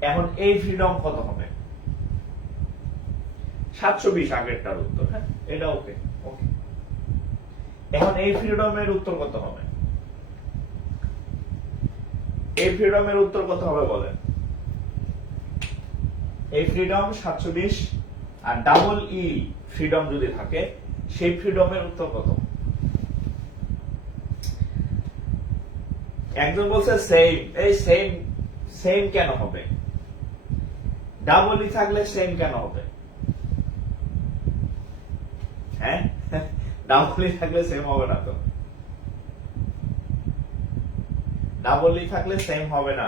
এখন এই ফ্রিডম কত হবে? 720 আগেরটার উত্তর। হ্যাঁ এটা ওকে ওকে। এখন এই ফ্রিডমের উত্তর কত হবে? এই ফ্রিডমের উত্তর কত হবে বলেন? এই ফ্রিডম 720 আর ডাবল ই ফ্রিডম যদি থাকে সেই ফ্রিডমের উত্তর কত? একজন বলছে সেম। এই সেম সেম কেন হবে? ডাবল ই থাকলে সেম কেন হবে? হ্যাঁ ডাবল ই থাকলে সেম হবে না তো, ডাবল ই থাকলে সেম হবে না।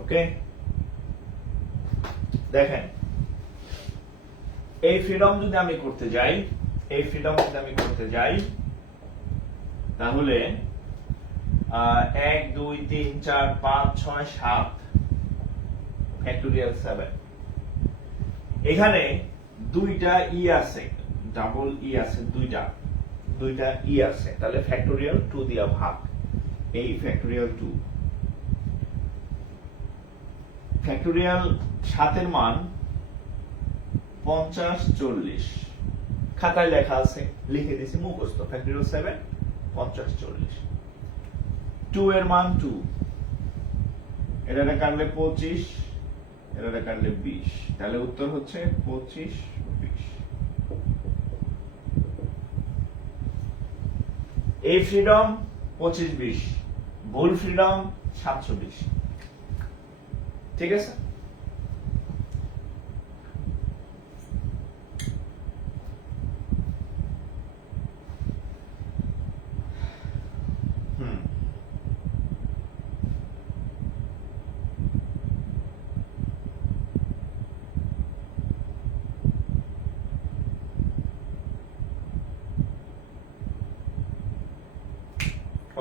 ওকে দেখেন, এই ফ্রিডম যদি আমি করতে যাই, এই ফ্রিডম যদি আমি করতে যাই তাহলে 1 2 3 4 5 6 7 ফ্যাক্টোরিয়াল 7। এখানে দুইটা ই আছে, ডাবল ই আছে, দুইটা ই আছে, তাহলে ফ্যাক্টোরিয়াল 2 দিয়া ভাগ। এই ফ্যাক্টোরিয়াল 2 ফ্যাক্টোরিয়াল 7 এর মান 50 40 খাতায় লেখা আছে, লিখে দিছি মুখস্থ। ফ্যাক্টোরিয়াল 7 50 40। 2 এর মান 2, এটা কাটলে 25, এটা কাটলে 20, তাহলে উত্তর হচ্ছে 25 20। এই ফ্রিডম 25 20, ভুল ফ্রিডম 720। ঠিক আছে?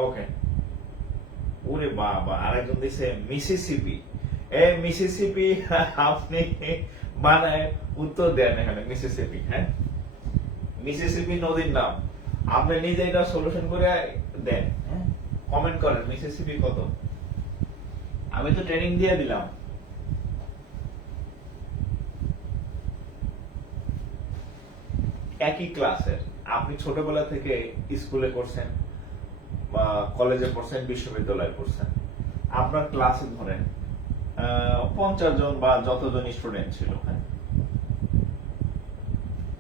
ওকে, ওরে বাবা, আরেকজন দিছে মিসিসিপি। মিসিসিপি আপনি মানে উত্তর দেন এখানে মিসিসিপি। হ্যাঁ, মিসিসিপি নদীর নাম। আপনি নিজে এটা সলিউশন করে দেন, কমেন্ট করেন মিসিসিপি কত। আমি তো ট্রেনিং দিয়ে দিলাম। একই ক্লাসের, আপনি ছোটবেলা থেকে স্কুলে করছেন বা কলেজে পড়ছেন, বিশ্ববিদ্যালয়ে পড়ছেন, আপনার ক্লাসে ধরেন 50 জন বা যতজন স্টুডেন্ট ছিল, হ্যাঁ,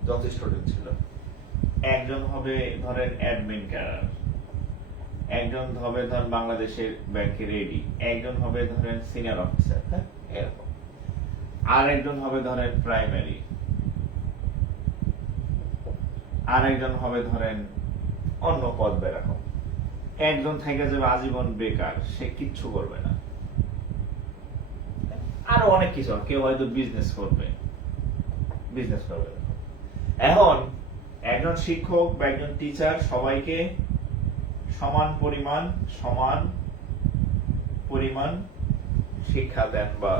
যত স্টুডেন্ট ছিল, একজন হবে ধরেন অ্যাডমিন ক্যাডার, একজন হবে ধরেন বাংলাদেশের ব্যাংকের এডি, একজন হবে ধরেন সিনিয়র অফিসার, হ্যাঁ, এরকম। আর একজন হবে ধরেন প্রাইমারি, আর একজন হবে ধরেন অন্য পদ এরকম। একজন থেকে যাবে আজীবন বেকার, সে কিচ্ছু করবে না। আরো অনেক কিছু, কেউ হয়তো বিজনেস করবে। এখন একজন শিক্ষক বা একজন টিচার সবাইকে সমান পরিমাণ শিক্ষা দেন, বা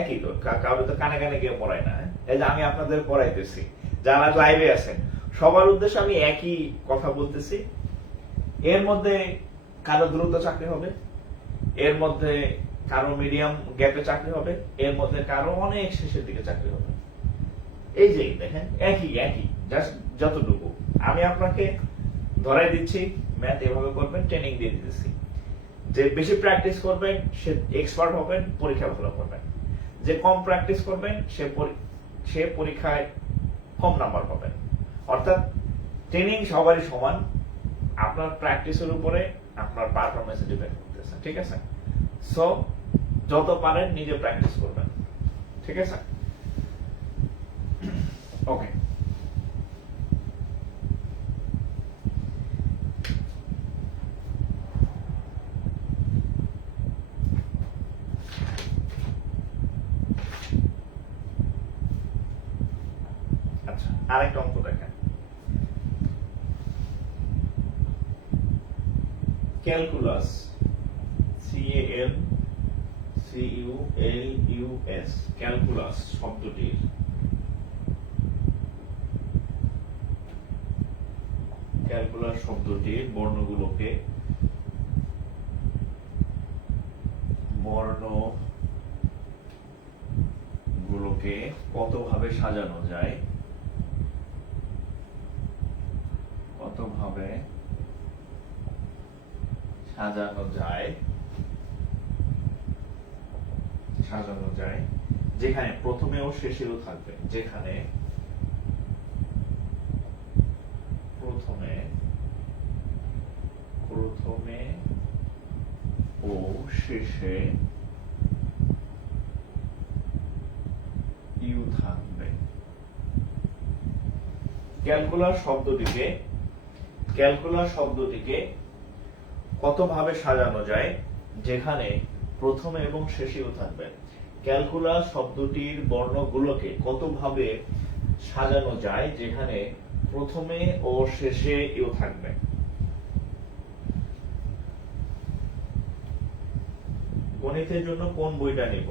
একই তো, কারো তো কানে কানে গিয়ে পড়ায় না। এই যে আমি আপনাদের পড়াইতেছি, যারা লাইভে আছেন, সবার উদ্দেশ্যে আমি একই কথা বলতেছি। এর মধ্যে কারো দ্রুত চাকরি হবে, এর মধ্যে কারো মিডিয়াম গ্যাপে চাকরি হবে, এর মধ্যে কারো অনেক শেষের দিকে চাকরি হবে। এই যে দেখেন, একই জাস্ট যতটুকু আমি আপনাকে ধরাই দিচ্ছি, ম্যাথ এভাবে করবেন, ট্রেনিং দিয়ে দিতেছি। যে বেশি প্র্যাকটিস করবেন সে এক্সপার্ট হবেন, পরীক্ষা ভালো করবেন। যে কম প্র্যাকটিস করবেন সে পরীক্ষায় কম নাম্বার পাবেন। অর্থাৎ ট্রেনিং সবারই সমান, আপনার প্র্যাকটিসের উপরে আপনার পারফরমেন্সে ডিপেন্ড করতেছে। ঠিক আছে? সো যত পারেন নিজে প্র্যাকটিস করবেন। ঠিক আছে? ওকে, আচ্ছা, আরেকটা অঙ্ক দেখেন। ক্যালকুলাস, CALCULUS, ক্যালকুলাস শব্দটির বর্ণগুলোকে কতভাবে সাজানো যায়, যেখানে প্রথমে ও শেষেও থাকবে, যেখানে প্রথমে ও শেষে ইউ থাকবে। ক্যালকুলাস শব্দটিকে কতভাবে সাজানো যায় যেখানে প্রথমে এবং শেষে ইউ থাকবে। ক্যালকুলাস শব্দটির বর্ণগুলোকে কতভাবে সাজানো যায় যেখানে প্রথমে ও শেষে ইউ থাকবে। গণিতের জন্য কোন বইটা নিব?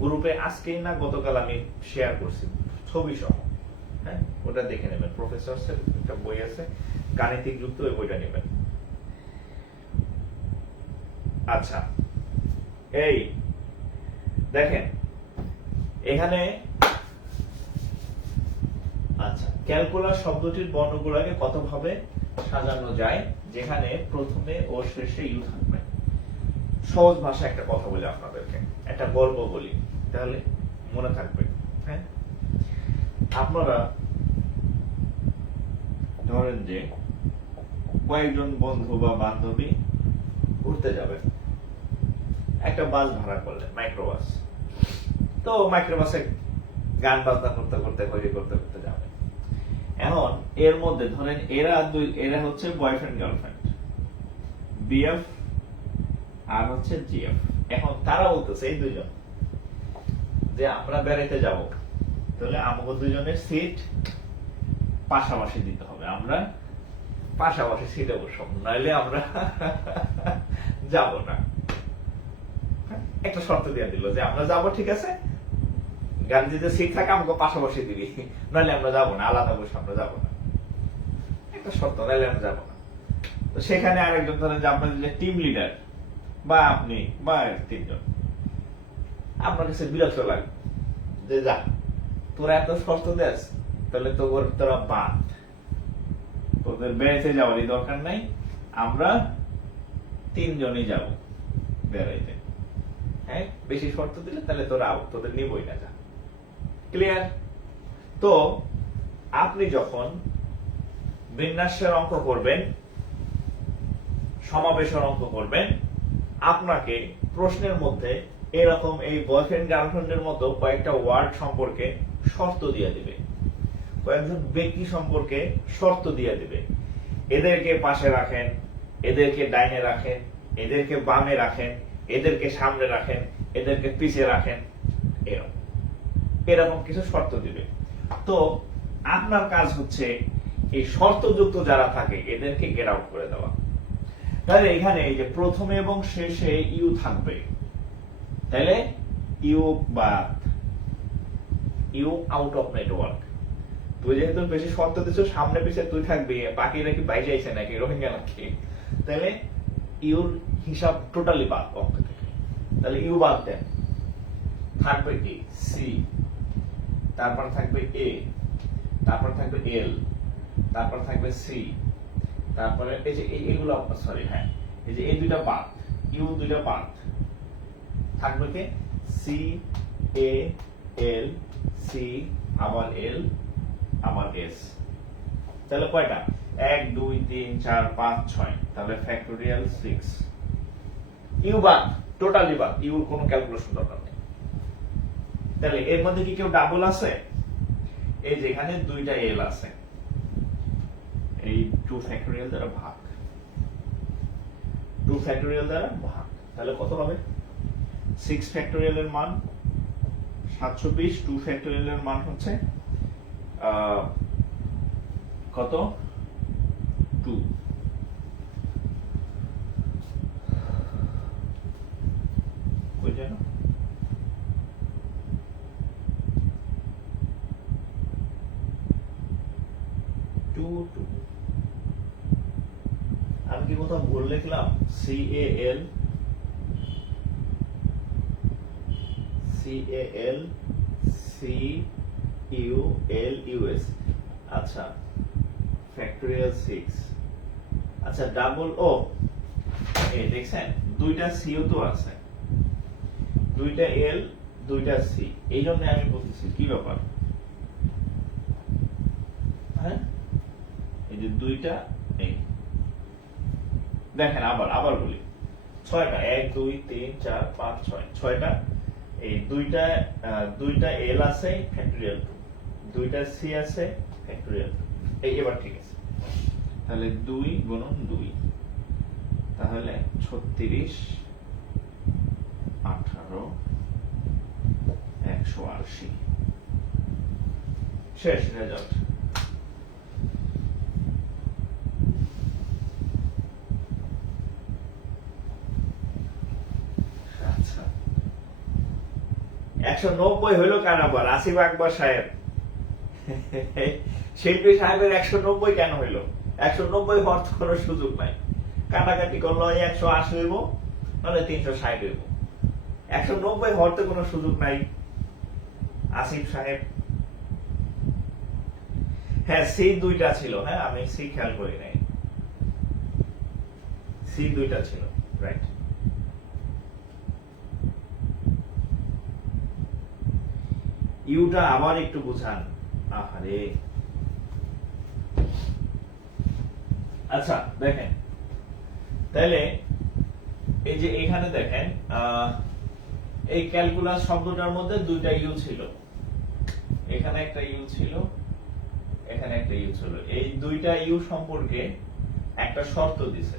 গ্রুপে আজকেই না গতকাল আমি শেয়ার করছি ছবি সহ, হ্যাঁ, ওটা দেখে নেবেন। প্রফেসরসের একটা বই আছে গাণিতিক যুক্ত, ওই বইটা নেবেন। আচ্ছা, এই দেখেন এখানে, আচ্ছা, ক্যালকুলাস শব্দটির বর্ণগুলোকে কত ভাবে সাজানো যায়, যেখানে প্রথমে ও শেষে ইউ থাকবে। সহজ ভাষায় একটা কথা বলি আপনাদেরকে, একটা গল্প বলি, তাহলে মনে থাকবে। হ্যাঁ, আপনারা ধরেন যে কয়েকজন বন্ধু বা বান্ধবী ঘুরতে যাবেন, একটা বাস ভাড়া করলেন, মাইক্রোবাস। তো মাইক্রোবাসে গান বাজনা করতে করতে হইচই করতে করতে যাবে। এখন এর মধ্যে ধরেন এরা হচ্ছে বয়ফ্রেন্ড গার্লফ্রেন্ড, বিএফ আর হচ্ছে জিএফ। এখন তারা বলতেছে এই দুইজন যে আমরা বেড়াইতে যাব, তাহলে আমাদের দুজনের সিট পাশাপাশি দিতে হবে, আমরা পাশাপাশি সিটে বসব, নাইলে আমরা যাব না। একটা শর্ত দিয়ে দিল যে আমরা যাব, ঠিক আছে, গাড়িতে যে সিট থাকে আমাকে পাশাপাশি দিবি, নাহলে আমরা যাবো না, আলাদা বসে আমরা যাবো না। একটা শর্ত, নাহলে আমরা যাবো না। তো সেখানে আরেকজন ধরেন যে আপনাদের যে টিম লিডার বা আপনি বা তিনজন, আপনার কাছে বিরক্ত লাগে যে যা তোরা এত শর্ত দেস, তাহলে তোরা বাদ, তোদের বেড়াইতে যাওয়ারই দরকার নাই, আমরা তিনজনই যাব বেড়াইতে। হ্যাঁ, বেশি শর্ত দিলে তাহলে তোরা আউট, তোদের নিবই না। যা, ক্লিয়ার? তো আপনি যখন বিন্যাসের অঙ্ক করবেন, সমাবেশের অঙ্ক করবেন, আপনাকে প্রশ্নের মধ্যে এরকম এই বয়ফ্রেন্ড গার্লফ্রেন্ডের মতো কয়েকটা ওয়ার্ড সম্পর্কে শর্ত দিয়ে দিবে, কয়েকজন ব্যক্তি সম্পর্কে শর্ত দিয়ে দিবে। এদেরকে পাশে রাখেন, এদেরকে ডাইনে রাখেন, এদেরকে বামে রাখেন, এদেরকে সামনে রাখেন, এদেরকে পিছিয়ে রাখেন, এরকম কিছু শর্ত দিবে। তো আপনার কাজ হচ্ছে এই শর্তযুক্ত যারা থাকে এদেরকে গেট আউট করে দেওয়া। তাহলে এখানে এই যে প্রথমে এবং শেষে ইউ থাকবে, তাহলে ইউ বাদ, ইউ আউট অফ নেটওয়ার্ক। তুই যেহেতু বেশি শর্ত দিচ্ছ, সামনে পিছিয়ে তুই থাকবি, বাকিরা কি বাইরে আইছে নাকি, রোহিঙ্গা নাকি, তাহলে ইউর হিসাব টোটালি বাদ অঙ্ক থেকে। তাহলে ইউ বাদ দেন, থাকবে কি সি, তারপর থাকবে এ, তারপর থাকবে এল, তারপর থাকবে সি, তারপরে এই যে এগুলো, সরি হ্যাঁ, এই যে এই দুইটা বাদ, ইউ দুইটা বাদ, থাকবে কি সি, এ, এল, সি, আবার এল, আবার এস। তাহলে কয়টা? 1 2 3 4 5 6, তাহলে ফ্যাক্টোরিয়াল 6। ইউ বাদ, টোটালি বাদ, ইউর কোনো ক্যালকুলেশন দরকার নেই। তাহলে এর মধ্যে কি কেউ ডাবল আছে? এই যে এখানে দুইটা এল আছে, এই 2 ফ্যাক্টোরিয়াল দ্বারা ভাগ, 2 ফ্যাক্টোরিয়াল দ্বারা ভাগ, তাহলে কত হবে? 6 ফ্যাক্টোরিয়াল এর মান 720, 2 ফ্যাক্টোরিয়াল এর মান হচ্ছে কত? 2। কই জানো? আমি কি কোথাও ভুল লিখলাম? CAL CULUS, আচ্ছা, ফ্যাক্টোরিয়াল 6। আচ্ছা, ডাবল ও, এই দেখছেন দুইটা সিও তো আছে, দুইটা এল, দুইটা সি, এই জন্য আমি বলতেছি কি ব্যাপার। হ্যাঁ, এই যে দুইটা, এই দেখেন, আবার বলি, 6টা, 1 2 3 4 5 6, 6টা, এই দুইটা এল আছে ফ্যাক্টোরিয়াল 2, দুইটা সি আছে ফ্যাক্টোরিয়াল 2। এই এবার ঠিক আছে, তাহলে 2 গুণন 2, তাহলে 36 18 180, শেষ রেজাল্ট। আচ্ছা, 190 হইলো কার আবার? আসিফ আকবর সাহেব। শিল্পী সাহেবের 190 কেন হইলো? 190 হওয়ার তো কোনো সুযোগ নাই, কাটাকাটি করলো 180 হইব, তাহলে 360 হইব। 190 হওয়ার তো কোনো সুযোগ নাই আসিফ সাহেব। হ্যাঁ সি দুইটা ছিল, হ্যাঁ আমি সি খেয়াল করি নাই, সি দুইটা ছিল, রাইট। ইউটা আবার একটু বুঝান, আহারে। আচ্ছা দেখেন, তাহলে এই যে এখানে দেখেন এই ক্যালকুলাস শব্দটার মধ্যে দুইটা ইউ ছিল, এখানে একটা ইউ ছিল, এখানে একটা ইউ ছিল। এই দুইটা ইউ সম্পর্কে একটা শর্ত দিছে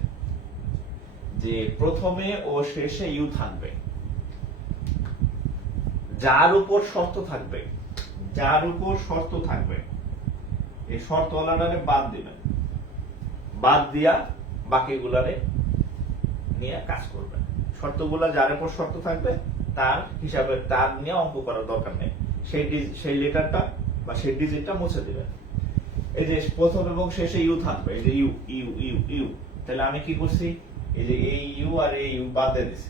যে প্রথমে ও শেষে ইউ থাকবে। যার উপর শর্ত থাকবে, যার উপর শর্ত থাকবে, এই শর্তওয়ালাটারে বাদ দিবেন, বাদ দিয়া বাকিগুলারে নিয়ে কাজ করবেন। শর্তগুলা যার উপর শর্ত থাকবে তার হিসাবে তার নিয়ে অঙ্ক করার দরকার নেই, সেই লেটারটা বা সেই ডিজিটটা মুছে দিবেন। এই যে প্রথম এবং শেষে ইউ থাকবে, এই যে ইউ ইউ ইউ ইউ, তাহলে আমি কি করছি, এই যে এই ইউ আর এই ইউ বাদ দিয়ে দিছি,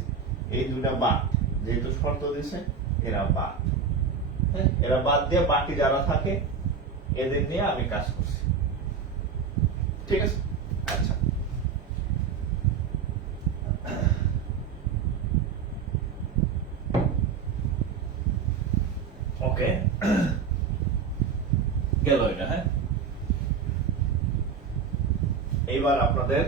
এই দুটা বাদ, যেহেতু শর্ত দিছে এরা বাদ, হ্যাঁ এরা বাদ দিয়ে বাকি যারা থাকে এদের নিয়ে আমি কাজ করছি, ঠিক আছে। আচ্ছা ওকে, গেল এটা। হ্যাঁ এইবার আপনাদের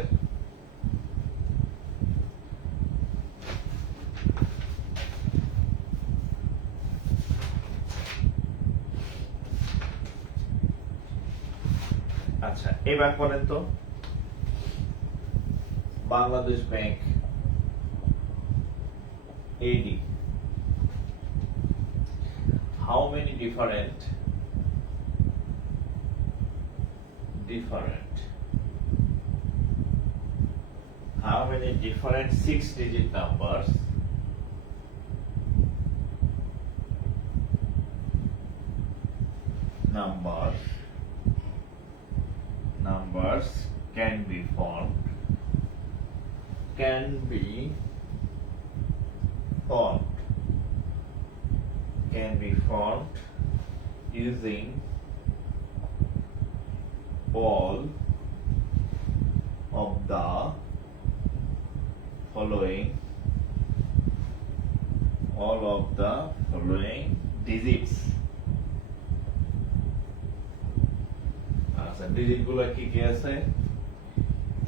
আচ্ছা এবার পড়েন তো, Bangladesh bank AD, how many different how many different 6-digit numbers can be formed using all of the following digits। আচ্ছা ডিজিট গুলো কি কি আছে,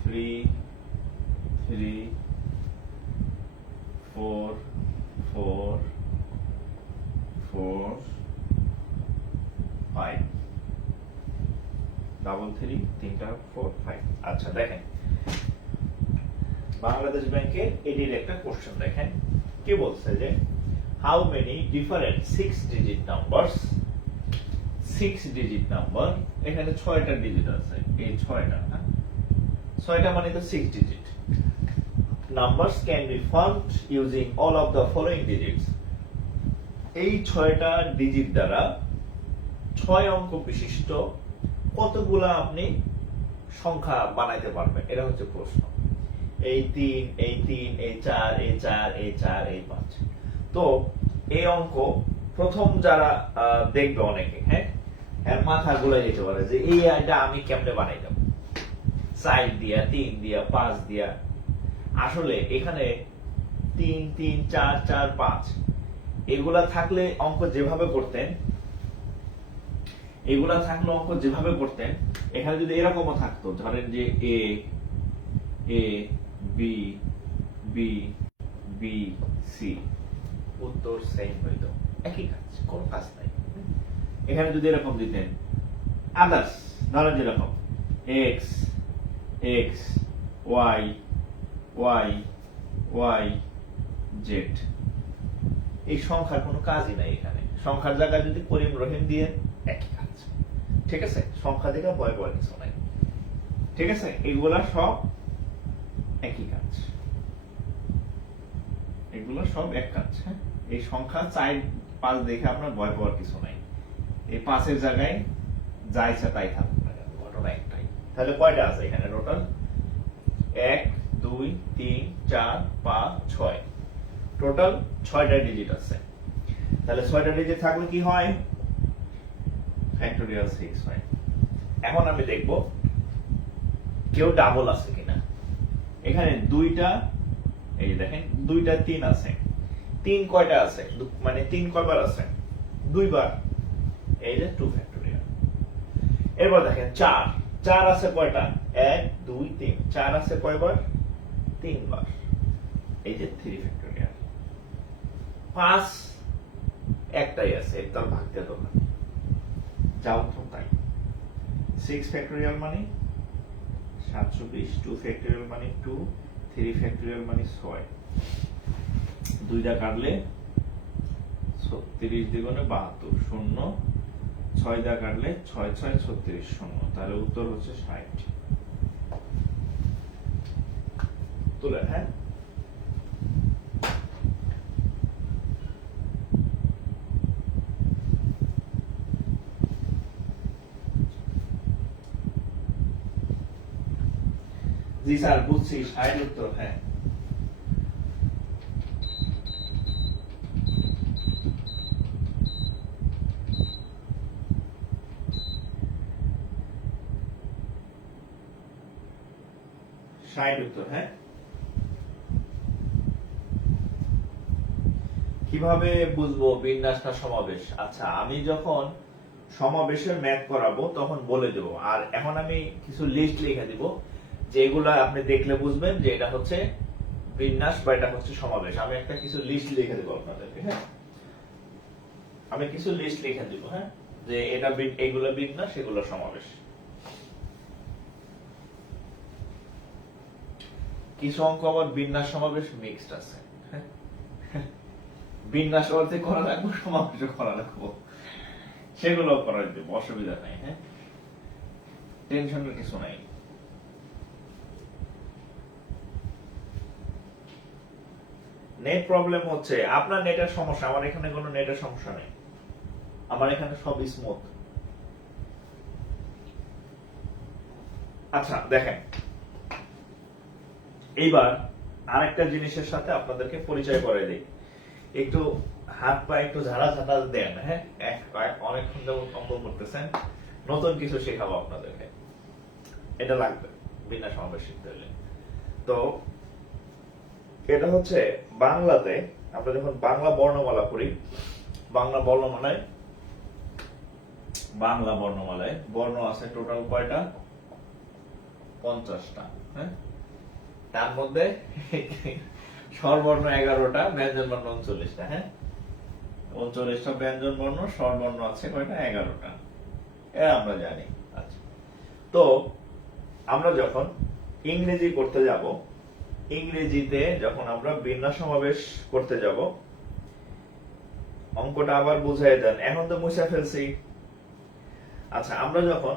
3 3 4 4 4 5 ডাবল 3 3টা 4 5। আচ্ছা দেখেন বাংলাদেশ ব্যাংকের এটির একটা কোশ্চেন দেখেন, কি বলছে যে how many different 6-digit numbers, 6-digit number, এখানে 6টা ডিজিট আছে, এই 6টা, হ্যাঁ 6টা মানে তো 6 digit numbers can be formed using all of the following digits। এই 6টা ডিজিট দ্বারা 6 অঙ্ক বিশিষ্ট কতগুলা আপনি সংখ্যা বানাইতে পারবেন, এটা হচ্ছে প্রশ্ন। এই 3 এই 3 এই 4 এই 4 এই 4 এই 5। তো এই অঙ্ক প্রথম যারা দেখবে অনেকে, হ্যাঁ এর মাথা ঘুরে যেতে পারে যে এই আইটা আমি কেমনে বানাইতাম, 4 দিয়া 3 দিয়া 5 দিয়া। আসলে এখানে 3 3 4 4 5 এগুলা থাকলে অঙ্ক যেভাবে করতেন, এখানে যদি এরকমও থাকতো, ধরেন যে এ A B B B C, উত্তর সেম হইতো, একই কাজ, কোন কাজ নাই। এখানে যদি এরকম দিতেন আদার্স, ধরেন যেরকম X X Y Y Y Z, এই সংখ্যার কোনো কাজই নাই। এখানে সংখ্যার জায়গায় যদি করিম রহিম দিয়ে একই কাজ, ঠিক আছে। সংখ্যা থেকে ভয় ভয় কিছু নাই, ঠিক আছে। এগুলা সব একই কাজ, এগুলো সব এক কাজ। হ্যাঁ এই সংখ্যা 4 5 দেখে আপনার ভয় পাওয়ার কিছু নাই, এই 5-এর জায়গায় যা ইচ্ছা তাই থাকুক না, ঘটনা একটাই। তাহলে কয়টা আছে এখানে টোটাল, 1 2 2 3 4 5 6 টোটাল 6টা ডিজিট আছে। তাহলে 6টা ডিজিট থাকলে কি হয়, ফ্যাক্টোরিয়াল 6 হয়। এখন আমি দেখব কেউ ডাবল আছে কিনা। এখানে দুইটা, এই যে দেখেন দুইটা 3 আছে। 3 কয়টা আছে, মানে 3 কয়বার আছে, দুইবার, এই যে 2 ফ্যাক্টোরিয়াল। এরপর দেখেন 4 4 আছে কয়টা, 1 2 3, 4 আছে কয়বার, 3 বার, এই যে 3 ফ্যাক্টোরিয়াল। 5 একটাই আছে, একটার ভাগ দিয়ে দাও, যাও তো তাই। 6 ফ্যাক্টোরিয়াল মানে 720, 2 ফ্যাক্টোরিয়াল মানে 2, 3 ফ্যাক্টোরিয়াল মানে 6, দুইটা কাটলে 30 দ্বিগুণে 72, শূন্য, 6 দা কাটলে 6 6 36, শূন্য। তাহলে উত্তর হচ্ছে 60। তুলে, হ্যাঁ। জি স্যার, বুঝছি, 60 উত্তর, হ্যাঁ। উত্তর, হ্যাঁ। কিভাবে বুঝবো বিন্যাস না সমাবেশ? আচ্ছা, আমি যখন সমাবেশের ম্যাথ করাবো তখন বলে দেবো। আর এখন আমি কিছু লিস্ট লিখে দিব, যেগুলা আপনি দেখলে বুঝবেন যে এটা হচ্ছে বিন্যাস বা এটা হচ্ছে সমাবেশ। আমি একটা কিছু লিস্ট লিখে দেবো আপনাদেরকে, হ্যাঁ। আমি কিছু লিস্ট লিখে দিব, হ্যাঁ, যে এটা এগুলো বিন্যাস, এগুলো সমাবেশ। কিছু অঙ্ক আবার বিন্যাস সমাবেশ মিক্সড আছে, হ্যাঁ। বিন্যাস অর্থে করা রাখবো, সমাবেশ করা রাখবো, সেগুলো করার দেবো, অসুবিধা নাই, হ্যাঁ, টেনশনের কিছু নাই। নেট প্রবলেম হচ্ছে, আপনার নেটের সমস্যা, আমার এখানে কোনো নেটের সমস্যা নেই, আমার এখানে সব স্মুথ। আচ্ছা দেখেন, এইবার আরেকটা জিনিসের সাথে আপনাদেরকে পরিচয় করে দিই। একটু হাত পা একটু ঝাড়া ঝাড়া দেন, হ্যাঁ। অনেকক্ষণ যেমন অঙ্ক করতেছেন, নতুন কিছু শেখাবো আপনাদেরকে, এটা লাগবে বিন্যাস সমাবেশ শিখতে হলে। তো এটা হচ্ছে বাংলাতে আমরা যখন বাংলা বর্ণমালা করি, বাংলা বর্ণমালায় বর্ণ আছে টোটাল কয়টা, 50টা, হ্যাঁ। তার মধ্যে স্বরবর্ণ 11টা, ব্যঞ্জন বর্ণ 39টা, হ্যাঁ। 39টা ব্যঞ্জন বর্ণ, স্বরবর্ণ আছে কয়টা, 11টা, এটা আমরা জানি। আচ্ছা, তো আমরা যখন ইংরেজি করতে যাব, ইংরেজিতে যখন আমরা বিন্যাস সমাবেশ করতে যাব, অঙ্কটা আবার বুঝাই দেন, এখন তো মুছে ফেলছি। আচ্ছা, আমরা যখন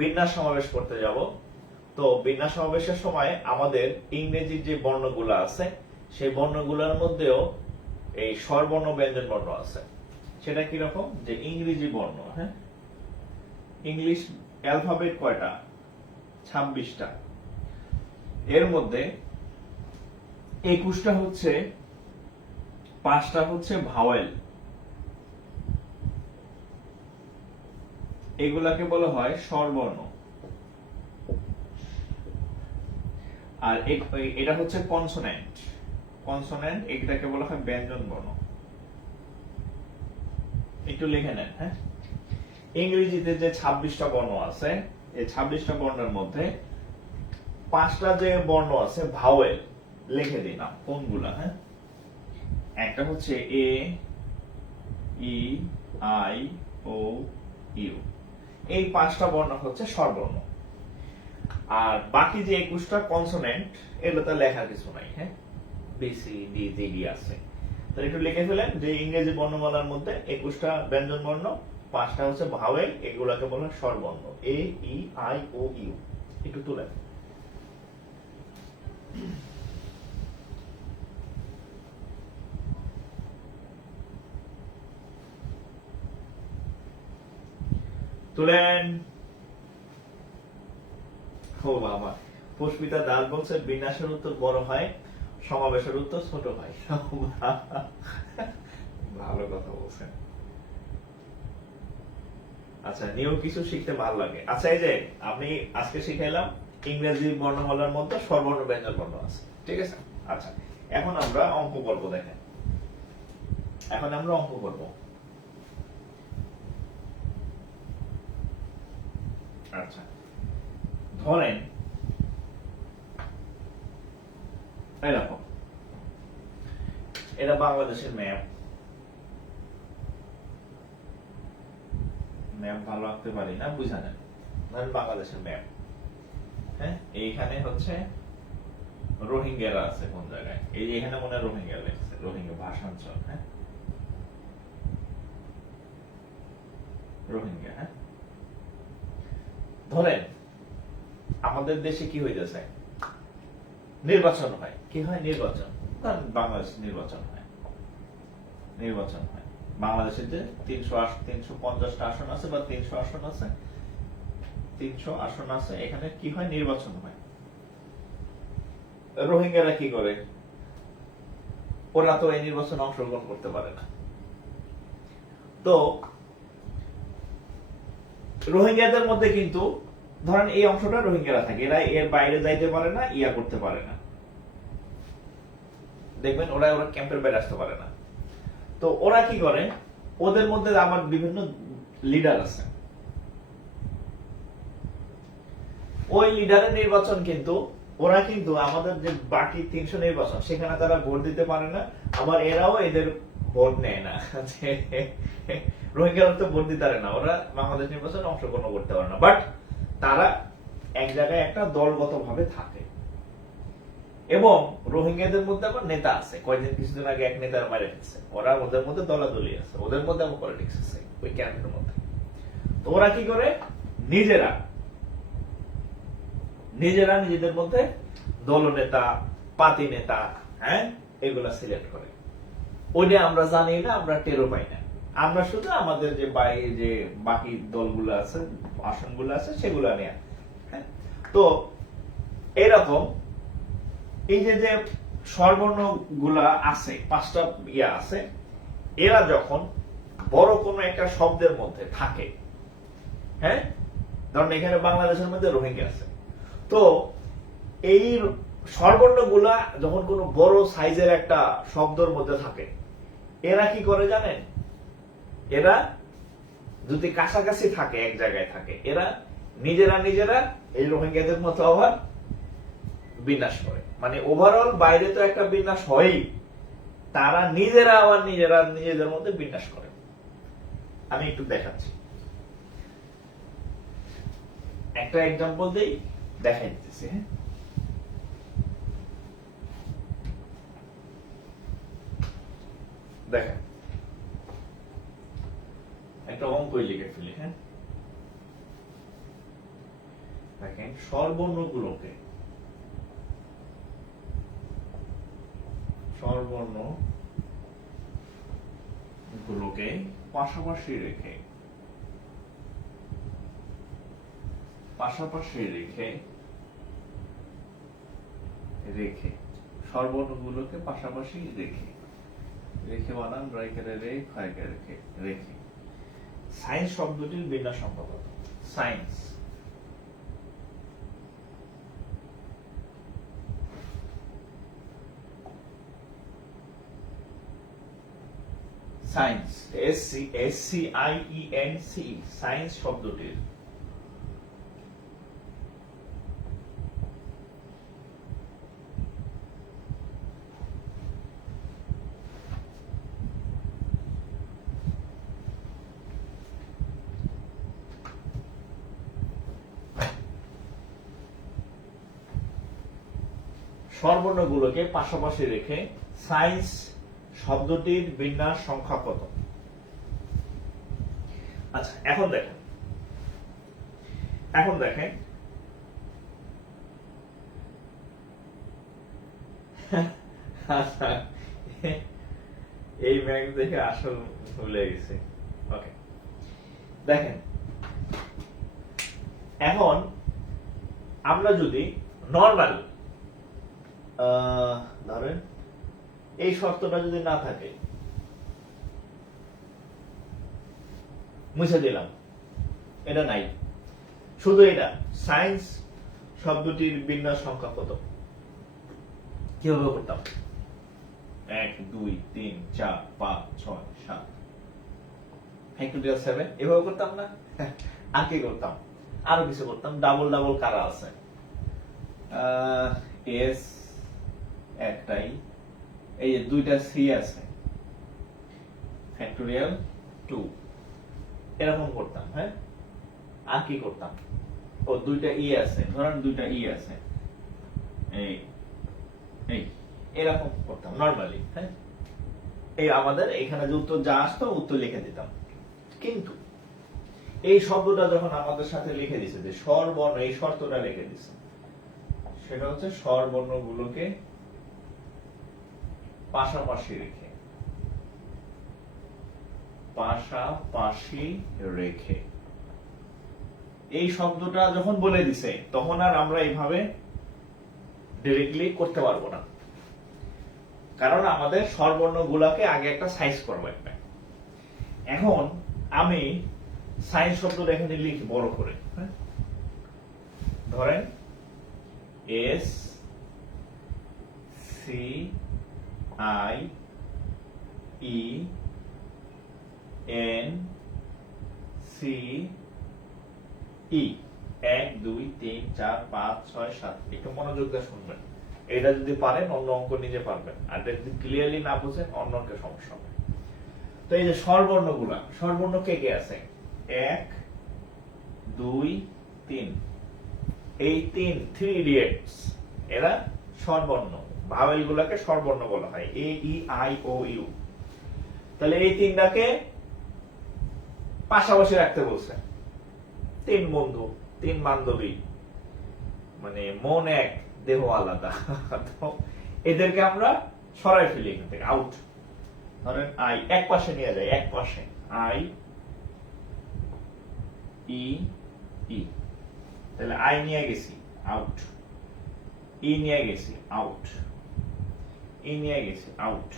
বিন্যাস সমাবেশ করতে যাব, তো বিন্যাস সমাবেশের সময় আমাদের ইংরেজির যে বর্ণগুলো আছে, সেই বর্ণগুলোর মধ্যেও এই স্বরবর্ণ ব্যঞ্জন বর্ণ আছে। সেটা কি রকম, যে ইংরেজি বর্ণ, হ্যাঁ, ইংলিশ অ্যালফাবেট কয়টা, 26টা। এর মধ্যে 21টা হচ্ছে, 5টা হচ্ছে ভাওয়েল, এগুলাকে বলা হয় স্বরবর্ণ। আর এটা হচ্ছে কনসোনেন্ট, এটাকে বলা হয় ব্যঞ্জন বর্ণ। একটু লিখে নেন, হ্যাঁ। ইংরেজিতে যে 26টা বর্ণ আছে, এই 26টা বর্ণের মধ্যে 5টা যে বর্ণ আছে ভাওয়েল, লিখে দিলাম কোনগুলা, হ্যাঁ। একটা হচ্ছে এ, ই, আই, ও, ইউ, এই 5টা বর্ণ হচ্ছে স্বরবর্ণ। আর বাকি যে 21টা কনসোনেন্ট, এগুলোতে লেখার কিছু নাই, হ্যাঁ, B C D G D আছে। তো একটু লিখে ফেলেন যে ইংরেজি বর্ণমালার মধ্যে 21টা ব্যঞ্জন বর্ণ, 5টা হচ্ছে ভাওয়েল, এগুলাকে বলা হয় স্বরবর্ণ, এ, ই, আই, ও, ইউ। একটু তুলেন। তুলেন। ও বাবা, পুষ্পিতা দাস বলছে বিন্যাসের উত্তর বড় হয়, সমাবেশের উত্তর ছোট হয়। ভালো কথা বলছেন। আচ্ছা, নিউ কিছু শিখতে ভালো লাগে। আচ্ছা, এই যে আমি আজকে শিখাইলাম ইংরেজি বর্ণমালার মধ্যে স্বরবর্ণ ব্যঞ্জন বর্ণ আছে, ঠিক আছে? আচ্ছা, এখন আমরা অঙ্ক করব। দেখেন, এখন আমরা অঙ্ক করব। আচ্ছা, ধরেন এরকম, এটা বাংলাদেশের ম্যাপ। ম্যাপ ভালো আঁকতে পারি না, বুঝা নেন। ধরেন বাংলাদেশের ম্যাপ, হ্যাঁ, এইখানে হচ্ছে রোহিঙ্গারা আছে কোন জায়গায়, এই যে এখানে মনে হয় রোহিঙ্গা লেখছে, রোহিঙ্গা ভাষাঞ্চল, হ্যাঁ, রোহিঙ্গা। হ্যাঁ, ধরেন আমাদের দেশে কি হইতেছে, নির্বাচন হয়। কি হয়? নির্বাচন। বাংলাদেশ নির্বাচন হয়, নির্বাচন হয়। বাংলাদেশের যে 350টা আসন আছে বা 300 আসন আছে, 300 আসন আছে, এখানে কি হয়? নির্বাচন হয়। রোহিঙ্গারা কি করে? ওরা তো এই নির্বাচনে অংশগ্রহণ করতে পারে না। তো রোহিঙ্গাদের মধ্যে কিন্তু ধরেন এই অংশটা রোহিঙ্গারা থাকে, এরা এর বাইরে যাইতে পারে না, ইয়া করতে পারে না, দেখবেন ওরা ক্যাম্পের বাইরে আসতে পারে না। তো ওরা কি করে? ওদের মধ্যে আবার বিভিন্ন লিডার আছে, ওই লিডারের নির্বাচন কিন্তু ওরা কিন্তু আমাদের যে বাকি 300 নির্বাচন, সেখানে তারা ভোট দিতে পারে না, আবার এরাও এদের ভোট নেয় না। রোহিঙ্গারা তো ভোট দিতে পারে না, ওরা বাংলাদেশ নির্বাচনে অংশগ্রহণ করতে পারে না, বাট তারা এক জায়গায় একটা দলগত ভাবে থাকে। এবং রোহিঙ্গাদের মধ্যে আবার নেতা আছে, কিছুদিন আগে এক নেতার মারা গেছে, ওরা ওদের মধ্যে দলাদলি আছে, ওদের মধ্যে আবার পলিটিক্স আছে ওই ক্যাম্পের মধ্যে। তো ওরা কি করে? নিজেরা নিজেদের মধ্যে দলনেতা, পাতি নেতা, হ্যাঁ, এগুলা সিলেক্ট করে। ওইটা আমরা জানি না, আমরা টেরও পাই না, আমরা শুধু আমাদের যে বাকি দলগুলো আছে, আসনগুলো আছে, সেগুলো নিয়ে। হ্যাঁ, তো এরকম এই যে স্বরবর্ণ গুলা আছে, 5টা ইয়া আছে, এরা যখন বড় কোনো একটা শব্দের মধ্যে থাকে, হ্যাঁ, ধরেন এখানে বাংলাদেশের মধ্যে রোহিঙ্গা আছে, তো এই স্বরবর্ণ গুলা যখন কোনো বড় সাইজের একটা শব্দের মধ্যে থাকে, এরা কি করে জানেন? এরা যদি কাছাকাছি থাকে, এক জায়গায় থাকে, এরা নিজেরা এই রোহিঙ্গাদের মতো আবার বিন্যাস করে। মানে ওভারঅল বাইরে তো একটা বিন্যাস হয়ই, তারা নিজেরা আবার নিজেদের মধ্যে বিন্যাস করে। আমি একটু দেখাচ্ছি, একটা এক্সাম্পল দেই, দেখাই দিতেছি। হ্যাঁ, দেখেন, একটা অঙ্কই লিখে ফেলি। হ্যাঁ, দেখেন স্বরবর্ণগুলোকে পাশাপাশি রেখে স্বরবর্ণগুলোকে পাশাপাশি রেখে বানান রেখে সায়েন্স শব্দটির বিন্যাস সংখ্যা কত? সায়েন্স, সায়েন্স, SCIENC, সায়েন্স শব্দটির স্বরবর্ণগুলোকে পাশাপাশি রেখে সায়েন্স শব্দটির বিন্যাস সংখ্যা কত? আচ্ছা, এখন দেখেন এই ম্যাগ দেখে আসল ভুলে গেছে। ওকে, দেখেন, এখন আমরা যদি নর্মাল ধরেন এই শর্তটা যদি না থাকে, মুছে দিলাম, এটা নাই, শুধু এটা সায়েন্স শব্দটির বিন্যাস সংখ্যা কত, কিভাবে করতাম? 1 2 3 4 5 6 7 ফ্যাক্টোরিয়াল 7 এভাবে করতাম না? আর কি করতাম? আরো কিছু করতাম। ডাবল ডাবল কারা আছে? এস একটাই, এই যে দুইটা সি আছে, ফ্যাক্টোরিয়াল 2 এরকম করতাম। হ্যাঁ, আর কি করতাম? ও দুইটা ই আছে, ধরেন দুইটা ই আছে, এই এই এরকম করতাম নরমালি। হ্যাঁ, এই আমাদের এখানে যে উত্তর যা আসতো উত্তর লিখে দিতাম। কিন্তু এই শব্দটা যখন আমাদের সাথে লিখে দিছে যে স্বরবর্ণ, এই শর্তটা লিখে দিছে, সেটা হচ্ছে স্বরবর্ণগুলোকে পাশাপাশি রেখে, পাশাপাশি রেখে এই শব্দটা যখন বলে দিছে, তখন আর আমরা এইভাবে ডিরেক্টলি করতে পারবো না, কারণ আমাদের স্বরবর্ণগুলোকে আগে একটা সাইজ করবো একটা। এখন আমি সাইন্স শব্দটা এখানে লিখি বড় করে। হ্যাঁ, ধরেন S C I E N C E 1 2 3 4 5 6 7। একটু মনোযোগ দিয়ে শুনবেন, এটা যদি পারেন অন্য অঙ্ক নিজে পারবেন, আর যদি ক্লিয়ারলি না বুঝেন অন্য অঙ্কের সমস্যা হবে। তো এই যে স্বরবর্ণগুলা, স্বরবর্ণ কে কে আছে? 1 2 3, এই 3 ইডিয়েটস, এরা স্বরবর্ণ। ভাওয়েল গুলাকে স্বরবর্ণ বলা হয়, এ ই আই ও ইউ। তাহলে এই তিনটাকে পাশাপাশি রাখতে বলছে। 3 বন্ধু, 3 বান্ধবী, মানে মন এক দেহ আলাদা। তো এদেরকে আমরা সরাই ফেলি এখান থেকে, আউট। ধরেন আই এক পাশে নিয়ে যায়, এক পাশে আই ই ই, তাহলে আই নিয়ে গেছি আউট, ই নিয়ে গেছি আউট, ই নিয়ে গেছি আউট।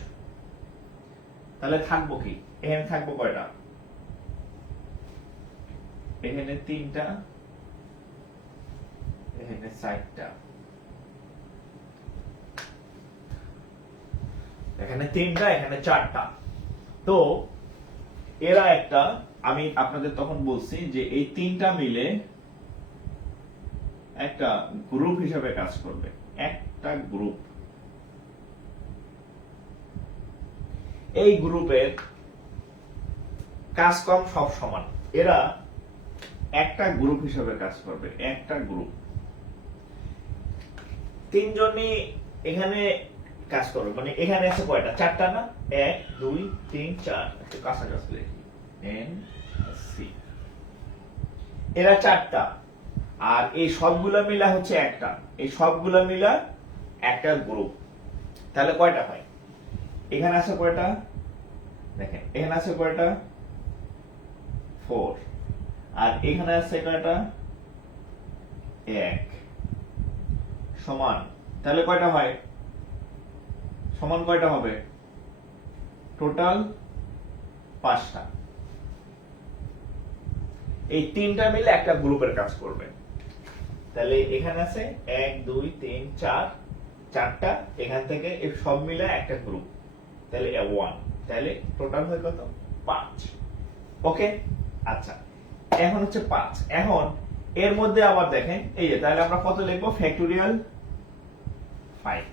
তাহলে থাকবো কি? এখানে থাকবো কয়টা? এখানে 3টা, এখানে 4টা, এখানে 3টা, এখানে 4টা। তো এরা একটা, আমি আপনাদের তখন বলছি যে এই 3টা মিলে একটা গ্রুপ হিসেবে কাজ করবে, একটা গ্রুপ। এই গ্রুপের কাজ কম সব সমান, এরা একটা গ্রুপ হিসেবে কাজ করবে, একটা গ্রুপ। 3 জনই এখানে কাজ করবে, মানে এখানে আছে কয়টা? 4টা না? 1 2 3 4, একটু কাছাকাছি লিখি, এন সি। এরা 4টা, আর এই সবগুলা মিলা হচ্ছে একটা, এই সবগুলা মিলা একটা গ্রুপ। তাহলে কয়টা হয়? এখানে আছে কয়টা? দেখেন এখানে আছে কয়টা? 4, আর এখানে আছে কয়টা? 1, সমান। তাহলে কয়টা হয়? সমান কয়টা হবে? টোটাল 5টা। এই 3টা মিলে একটা গ্রুপের কাজ করবে। তাহলে এখানে আছে 1 2 3 4, 4টা, এখান থেকে এই সব মিলে একটা গ্রুপ, তাহলে 1, তাহলে টোটাল হয় কত? 5। ওকে, আচ্ছা, এখন হচ্ছে 5। এখন এর মধ্যে আবার দেখেন, এই যে তাহলে আমরা কত লিখবো? Factorial 5,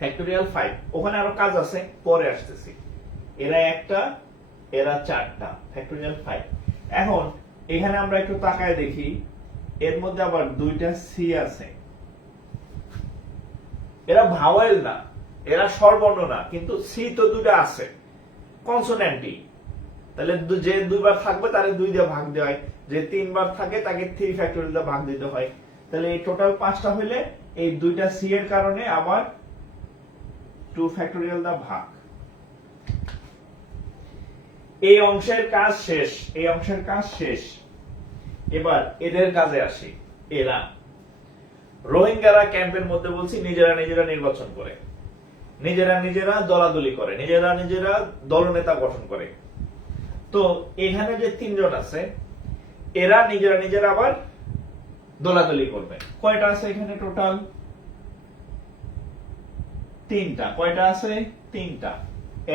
factorial 5। ওখানে আরো কাজ আছে, পরে আসতেছি। এরা একটা, এরা 4টা, ফ্যাক্টোরিয়াল 5। এখন এখানে আমরা একটু তাকায় দেখি, এর মধ্যে আবার 2টা সি আছে। এরা ভাওয়েল না, এরা স্বরবর্ণ না, কিন্তু সি তো 2টা আছে, কনসোনেন্টই। তাহলে যে 2বার থাকবে তারে 2 দিয়ে ভাগ দেওয়া হয়, যে 3বার থাকে তাকে 3 ফ্যাক্টোরিয়াল দিয়ে ভাগ দিতে হয়। তাহলে এই টোটাল 5টা হইলে এই 2টা সি এর কারণে আবার 2 ফ্যাক্টোরিয়াল দা ভাগ। এই অংশের কাজ শেষ, এই অংশের কাজ শেষ। এবার এদের কাজে আসি। এরা রোহিঙ্গারা ক্যাম্পের মধ্যে বলছি নিজেরা নিজেরা নির্বাচন করে, নিজেরা নিজেরা দলাদলি করে, নিজেরা নিজেরা দলনেতা গঠন করে। তো এখানে যে তিনজন আছে এরা নিজেরা নিজেরা আবার দলাদলি করবে। কয়টা আছে এখানে টোটাল? তিনটা। কয়টা আছে? তিনটা।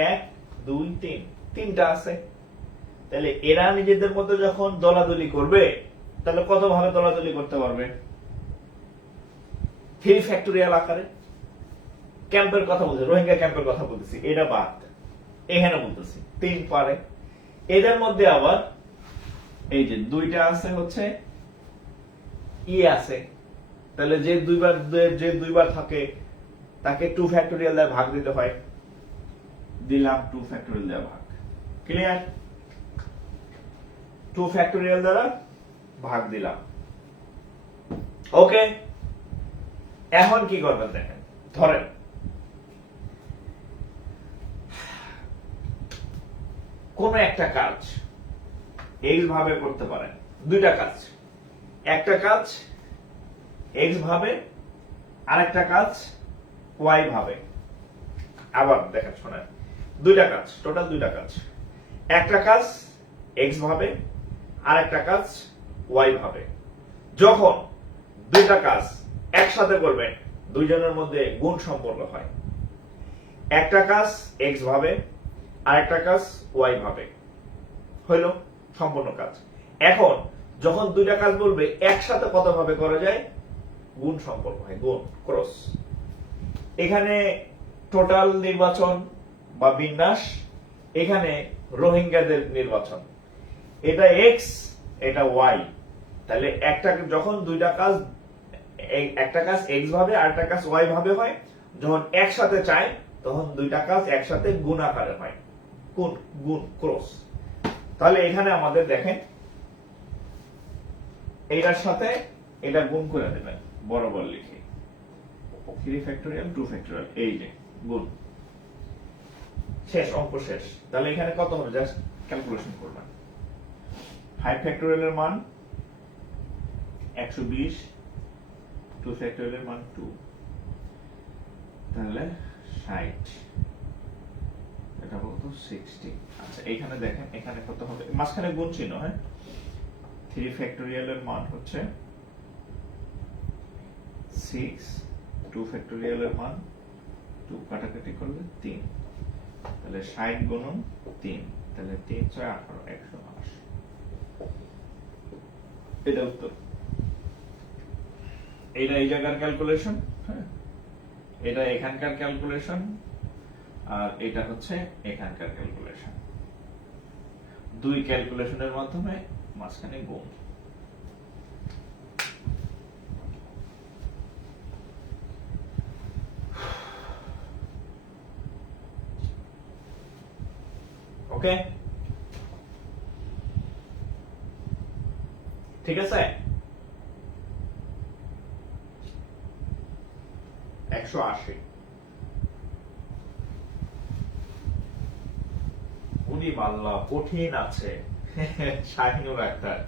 1 2 3, তিনটা আছে। তাহলে এরা নিজেদের মধ্যে যখন দলাদলি করবে তাহলে কত ভাবে দলাদলি করতে পারবে? 3 ফ্যাক্টোরিয়াল আকারে। ক্যাম্পের কথা বলছি, রোহিঙ্গা ক্যাম্পের কথা বলতেছি, এটা বাদ এখানে বলতেছি 3 পারে। এদের মধ্যে আবার এই যে দুইটা আছে হচ্ছে আছে, তাহলে যে দুইবার থাকে তাকে 2 ফ্যাক্টোরিয়াল দ্বারা ভাগ দিতে হয়, দিলাম 2 ফ্যাক্টোরিয়াল দ্বারা ভাগ। ক্লিয়ার? 2 ফ্যাক্টোরিয়াল দ্বারা ভাগ দিলাম। ওকে, এখন কি করবেন দেখেন। ধরেন কোন একটা কাজ এক্স ভাবে করতে পারেন, দুইটা কাজ, একটা কাজ এক্স ভাবে আরেকটা কাজ ওয়াই ভাবে। আবার দেখেন শোনেন, দুইটা কাজ, টোটাল দুইটা কাজ, একটা কাজ এক্স ভাবে আরেকটা কাজ ওয়াই ভাবে। যখন দুইটা কাজ একসাথে করবেন দুইজনের মধ্যে গুণ সম্পর্ক হয়। একটা কাজ এক্স ভাবে আরেকটা কাজ ওয়াই ভাবে, হইল সম্পূর্ণ কাজ। এখন যখন দুইটা কাজ বলবে একসাথে কত ভাবে করা যায়, গুণ সম্পর্ক হয়, গুণ ক্রস। এখানে টোটাল নির্বাচন বা বিন্যাস, এখানে রোহিঙ্গাদের নির্বাচন, এটা এক্স এটা ওয়াই। তাহলে একটা যখন দুইটা কাজ, একটা কাজ এক্স ভাবে আরেকটা কাজ ওয়াই ভাবে হয়, যখন একসাথে চায় তখন দুইটা কাজ একসাথে গুণ আকারে হয়, গুণ গুণ ক্রস। তাহলে এখানে আমাদের দেখেন এইটার সাথে এটা গুণ করে দেবেন বরাবর লিখে, 3 ফ্যাক্টোরিয়াল 2 ফ্যাক্টোরিয়াল, এই যে গুণ, শেষ, অঙ্ক শেষ। তাহলে এখানে কত হবে জাস্ট ক্যালকুলেশন করবেন। 5 ফ্যাক্টোরিয়ালের মান 120, 2 ফ্যাক্টোরিয়ালের মান 2, তাহলে 60, এটা কত 60। আচ্ছা এখানে দেখেন এখানে কত হবে, মাঝখানে গুণ চিহ্ন, হ্যাঁ। 3 ফ্যাক্টোরিয়ালের মান হচ্ছে 6, 2 ফ্যাক্টোরিয়ালের মান 2 কাটাকাটি করলে 3, তাহলে 60 গুণন 3, তাহলে 3 6 18, 180। এটা উত্তর। এটা এই জায়গার ক্যালকুলেশন, হ্যাঁ, এটা এখানকার ক্যালকুলেশন, আর এটা হচ্ছে এখানকার ক্যালকুলেশন। দুই ক্যালকুলেশনের মাধ্যমে মাঝখানে গুণ। ওকে, ঠিক আছে। 180। উনি বাংলা কঠিন আছে শাহিনুর আক্তার,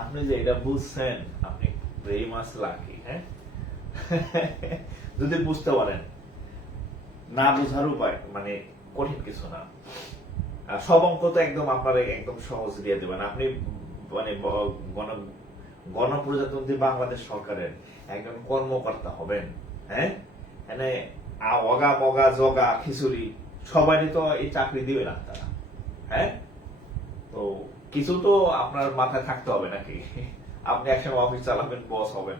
আপনি যে এটা বুঝছেন আপনি ভেরি মাচ লাকি, হ্যাঁ। যদি বুঝতে পারেন, না বুঝার উপায় মানে কঠিন কিছু না। সব অঙ্ক তো একদম আপনারা একদম সহজ দিয়ে দেবেন। আপনি মানে গণপ্রজাতন্ত্রী বাংলাদেশ সরকারের একজন কর্মকর্তা হবেন, হ্যাঁ। মানে অগা মগা জগা খিচুড়ি সবাই তো এই চাকরি দিবে না তারা, হ্যাঁ। তো কিছু তো আপনার মাথায় থাকতে হবে নাকি, আপনি একসময় অফিস চালাবেন, বস হবেন,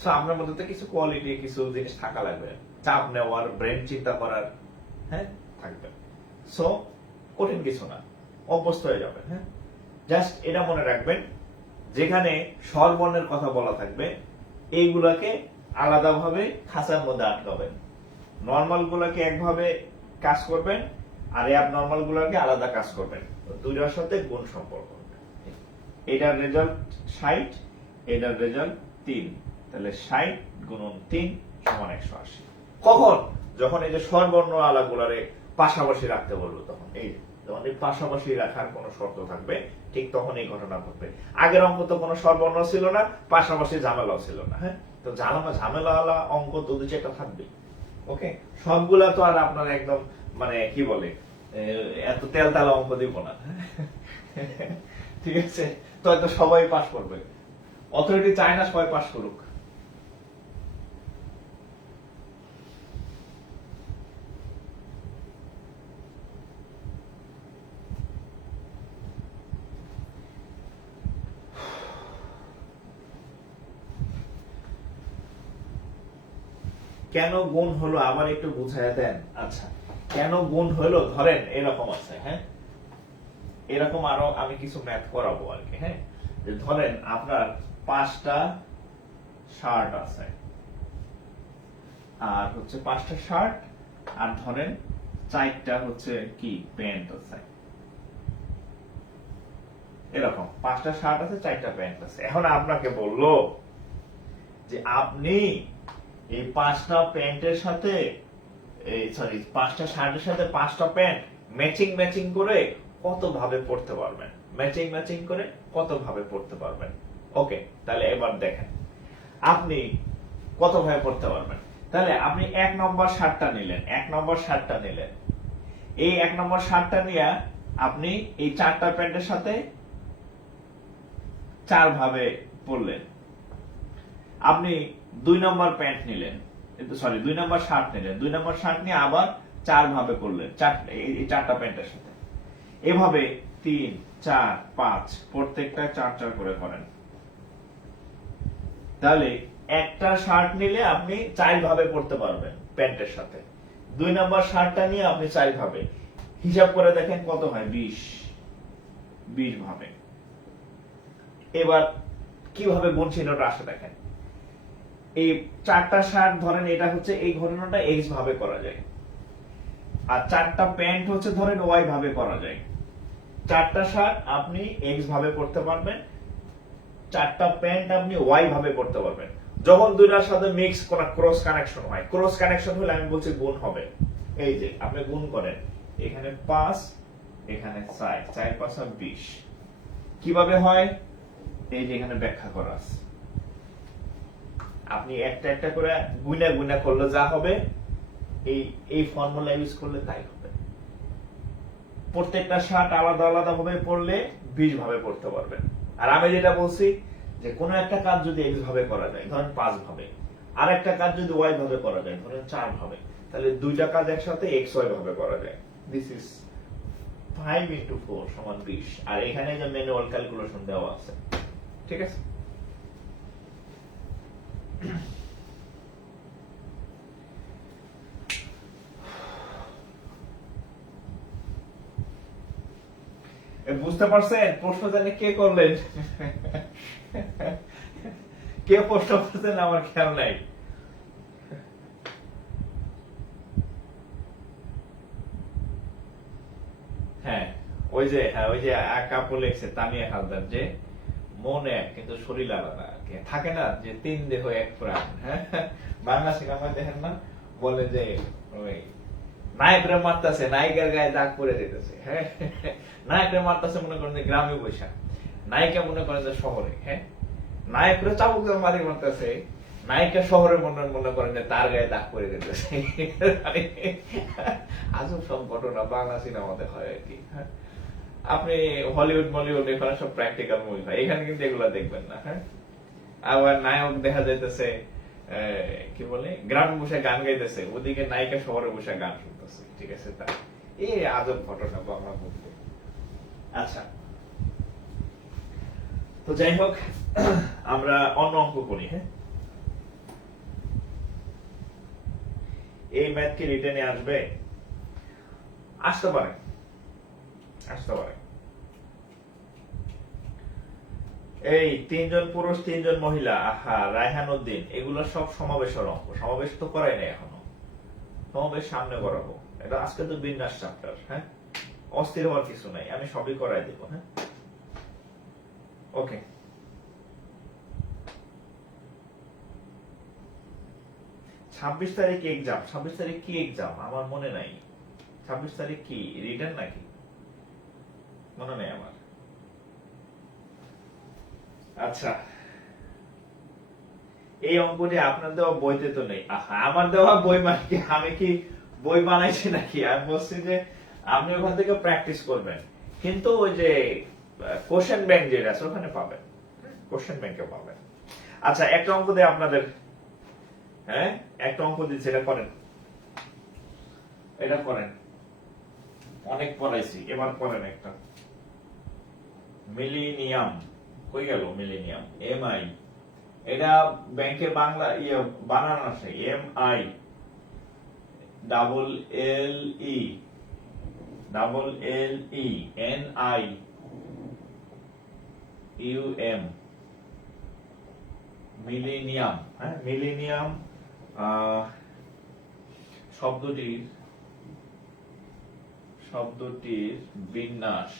সো আপনার মধ্যে তো কিছু কোয়ালিটি, কিছু জিনিস থাকা লাগবে, চাপ নেওয়ার, ব্রেন চিন্তা করার, হ্যাঁ, থাকবে। সো কঠিন কিছু না, অভ্যস্ত হয়ে যাবেন, হ্যাঁ। জাস্ট এটা মনে রাখবেন, যেখানে স্বরবর্ণের কথা বলা থাকবে এইগুলাকে আলাদাভাবে খাঁচার মধ্যে আটকাবেন, নর্মাল গুলাকে একভাবে কাজ করবেন আর অ্যাবনর্মাল গুলাকে আলাদা কাজ করবেন, দুইটার সাথে গুণ সম্পর্ক। এটার রেজাল্ট 60, এটার রেজাল্ট 3, তাহলে 60 গুণন 3 সমান 180। কখন? যখন এই যে স্বরবর্ণ আলাগুলারে পাশাপাশি রাখতে বলবো তখন। এই যখন এই পাশাপাশি রাখার কোনো শর্ত থাকবে ঠিক তখন এই ঘটনা ঘটবে। আগের অঙ্ক তো কোনো স্বরবর্ণ ছিল না, পাশাপাশি ঝামেলাও ছিল না। হ্যাঁ, তো ঝামেলাওয়ালা অঙ্ক তো দুই চারটা থাকবে। ওকে, সবগুলা তো আর আপনার একদম মানে কি বলে এত তেলতালা অঙ্ক দিব না। ঠিক আছে, তো হয়তো সবাই পাস করবে। অথরিটি চায় না সবাই পাস করুক। কেন গুণ হলো আবার একটু বুঝাইয়া দেন। আচ্ছা, কেন গুণ হলো, ধরেন এরকম আছে। হ্যাঁ, এরকম আরো আমি কিছু ম্যাথ করাবো আর কি। হ্যাঁ, ধরেন আপনার 5টা শার্ট আছে, আর হচ্ছে 5টা শার্ট, আর ধরেন 4টা হচ্ছে কি প্যান্ট আছে। এরকম 5টা শার্ট আছে, 4টা প্যান্ট আছে। এখন আপনাকে বললো যে আপনি এই 5টা প্যান্টের সাথে সরি 5টা শার্টের সাথে 5টা প্যান্ট ম্যাচিং ম্যাচিং করে কত ভাবে পড়তে পারবেন, ম্যাচিং ম্যাচিং করে কত ভাবে পড়তে পারবেন। ওকে, তাহলে এবার দেখেন আপনি কত ভাবে পড়তে পারবেন। তাহলে আপনি 1 নম্বর শার্টটা নিলেন, 1 নম্বর শার্টটা নিলেন, এই 1 নম্বর শার্টটা নিয়ে আপনি এই 4টা প্যান্টের সাথে 4 ভাবে পড়লেন। আপনি 2 নম্বর প্যান্ট নিলেন, সরি 2 নম্বর শার্ট নিলেন, 2 নম্বর শার্ট নিয়ে আবার 4 ভাবে করলেন এই 4টা প্যান্টের সাথে। এভাবে 3 4 5 প্রত্যেকটা 4 4 করে করেন। তাহলে একটা শার্ট নিলে আপনি 4 ভাবে পড়তে পারবেন প্যান্টের সাথে। 2 নম্বর শার্টটা নিয়ে আপনি 4 ভাবে, হিসাব করে দেখেন কত হয়, 20 ভাবে। এবার কিভাবে গুণ চিহ্নটা আসে দেখেন। এই 4টা শার্ট ধরেন এটা হচ্ছে এই ঘটনাটা x ভাবে করা যায়, আর 4টা প্যান্ট হচ্ছে ধরেন y ভাবে করা যায়। 4টা শার্ট আপনি x ভাবে পড়তে পারবেন, 4টা প্যান্ট আপনি y ভাবে পড়তে পারবেন। যখন দুইটার সাথে মিক্স করা ক্রস কানেকশন হয়, ক্রস কানেকশন হলে আমি বলছি গুণ হবে। এই যে আপনি গুণ করেন, এখানে 5 এখানে 4, 4 5 20। কিভাবে হয় এই যে এখানে ব্যাখ্যা করা আছে। আপনি একটা একটা করে গুণা গুণা করলে যা হবে, এই ফর্মুলা ইউজ করলে তাই হবে। প্রত্যেকটা শার্ট আলাদা আলাদা ভাবে পড়লে 20 ভাবে পড়তে পারবেন। আর আমি যেটা বলছি যে কোন একটা কাজ যদি x ভাবে করা যায়, ধরেন 5 ভাবে, আর একটা কাজ যদি y ভাবে করা যায়, ধরেন 4 ভাবে, তাহলে দুইটা কাজ একসাথে x y ভাবে করা যায়। This is 5 * 4 = 20। আর এখানে যে ম্যানুয়াল ক্যালকুলেশন দেওয়া আছে। ঠিক আছে, বুঝতে পারছেন? প্রশ্ন জানি কে করলেন? কে প্রশ্ন করছেন আমার খেয়াল নাই। হ্যাঁ, ওই যে কাপু লেখছে তানিয়া হালদার, যে মন এক কিন্তু শরীর আলাদা। থাকে না যে 3 দেহ 1 প্রাণ। হ্যাঁ, বাংলা সিনেমায় দেখেন না, বলে যে ওই নায়করা মারতেছে, নায়িকার গায়ে দাগ পড়ে যেতেছে। হ্যাঁ, নায়করা মারতেছে মনে করেন যে গ্রামে বৈশা, নায়িকা মনে করেন যে শহরে। হ্যাঁ, নায়করা চাবুক মারি মারতেছে, নায়িকা শহরে মনে করেন যে তার গায়ে দাগ পড়ে যেতেছে। আজব সব ঘটনা বাংলা সিনেমাতে হয় আর কি। হ্যাঁ, আপনি হলিউড বলিউড এখানে সব প্র্যাকটিক্যাল মুভি হয়, এখানে কিন্তু এগুলা দেখবেন না। হ্যাঁ, আবার নায়ক দেখা যাইতেছে কি বলে গ্রামে বসে গান গাইতেছে, ওদিকে নায়িকা শহরে বসে গান শুনতেছে। ঠিক আছে, তা এই আজব ঘটনা বাংলা মুভিতে। আচ্ছা, তো যাই হোক, আমরা অন্য অঙ্ক করি। হ্যাঁ, এই ম্যাথ কি রিটেনে আসবে? আসতে পারে, আসতে পারে। এই 3 জন পুরুষ 3 জন মহিলা, আহা রায়হান উদ্দিন, এগুলো সব সমাবেশের অঙ্ক। সমাবেশ তো করাই নাই এখনো, সমাবেশ সামনে করাবো। এটা আজকে তো বিন্যাস চ্যাপ্টার। হ্যাঁ, অস্থির হওয়ার কিছু নাই, আমি সবই করাই দেব। হ্যাঁ, ওকে। 26 তারিখ এক্সাম। 26 তারিখ কি এক্সাম আমার মনে নাই। 26 তারিখ কি রিটার্ন নাকি? মনে নেই আমার। আচ্ছা, এই অঙ্কটি আপনার দেওয়া বইতে তো নেই। আমার দেওয়া বই মানে কি, আমি কি বই বানাইছি নাকি? আমি বলছি যে আপনি ওখান থেকে প্র্যাকটিস করবেন, কিন্তু ওই যে কোশ্চেন ব্যাংক যেটা আছে ওখানে পাবেন, কোশ্চেন ব্যাংকে পাবেন। আচ্ছা, একটা অঙ্ক দেয় আপনাদের। হ্যাঁ, একটা অঙ্ক দিচ্ছে, এটা করেন, এটা করেন। অনেক পড়াইছি, এবার করেন একটা। মিলিনিয়াম, কই গেল মিলিনিয়াম? এমআই, এটা ব্যাংকের বাংলা বানান আছে, M I double L E N I U M, millennium. হ্যাঁ, মিলেনিয়াম শব্দটির বিন্যাস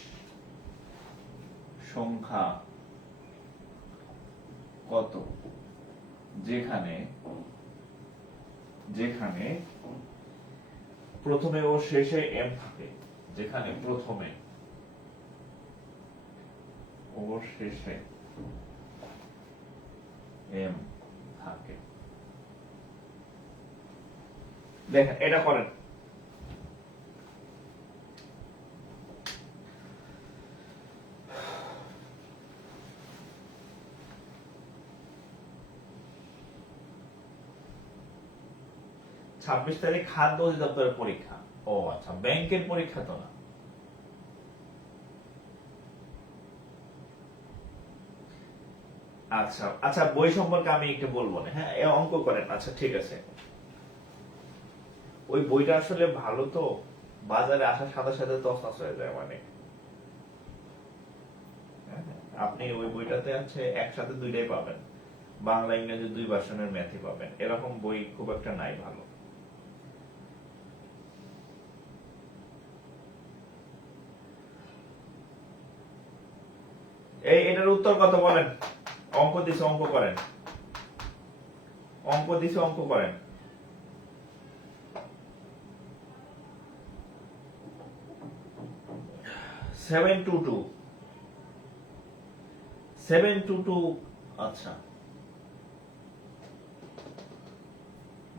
সংখ্যা কত, যেখানে প্রথমে ও শেষে এম থাকে, যেখানে প্রথমে ও শেষে এম থাকে। দেখেন, এটা করেন। ছাব্বিশ তারিখ খাদ্য অধিদপ্তরের পরীক্ষা। ও আচ্ছা, ব্যাংকের পরীক্ষা তো না। আচ্ছা আচ্ছা, বই সম্পর্কে আমি একটু বলবো না। হ্যাঁ, অঙ্ক করেন। আচ্ছা ঠিক আছে, ওই বইটা আসলে ভালো তো, বাজারে আসার সাথে সাথে তছনছ হয়ে যায়। মানে আপনি ওই বইটাতে আছে একসাথে দুইটাই পাবেন, বাংলা ইংরেজি দুই ভার্সনের ম্যাথই পাবেন। এরকম বই খুব একটা নাই ভালো। এটার উত্তর কত বলেন? অঙ্ক দিছে, অঙ্ক করেন, অঙ্ক দিছে, অঙ্ক করেন। Seven two two. আচ্ছা,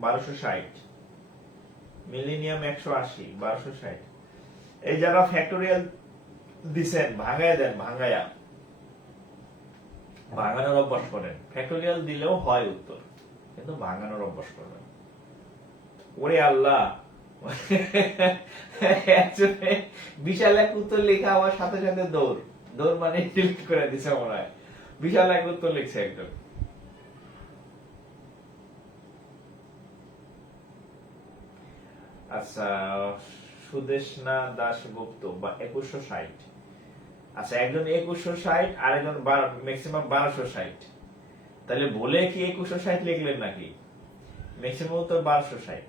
1260, মিলেনিয়াম 180, 1260। এই যারা ফ্যাক্টোরিয়াল দিছেন, ভাঙায়া দেন, ভাঙানোর অভ্যাস করেন। ফ্যাক্টোরিয়াল দিলেও হয় উত্তর, কিন্তু ভাঙানোর অভ্যাস করবেন। ওরে আল্লাহ, বিশাল এক উত্তর লেখা, আমার সাথে সাথে দৌড় মানে ডিলিট করে দিছে মনে হয়। বিশাল এক উত্তর লিখছে একদম। আচ্ছা, সুদেশনা দাশগুপ্ত বা 2160। আচ্ছা, একজন 2160, আরেকজন ম্যাক্সিমাম 1260। তাহলে বলে কি 2160 লিখলেন নাকি? ম্যাক্সিমাম তো 1260।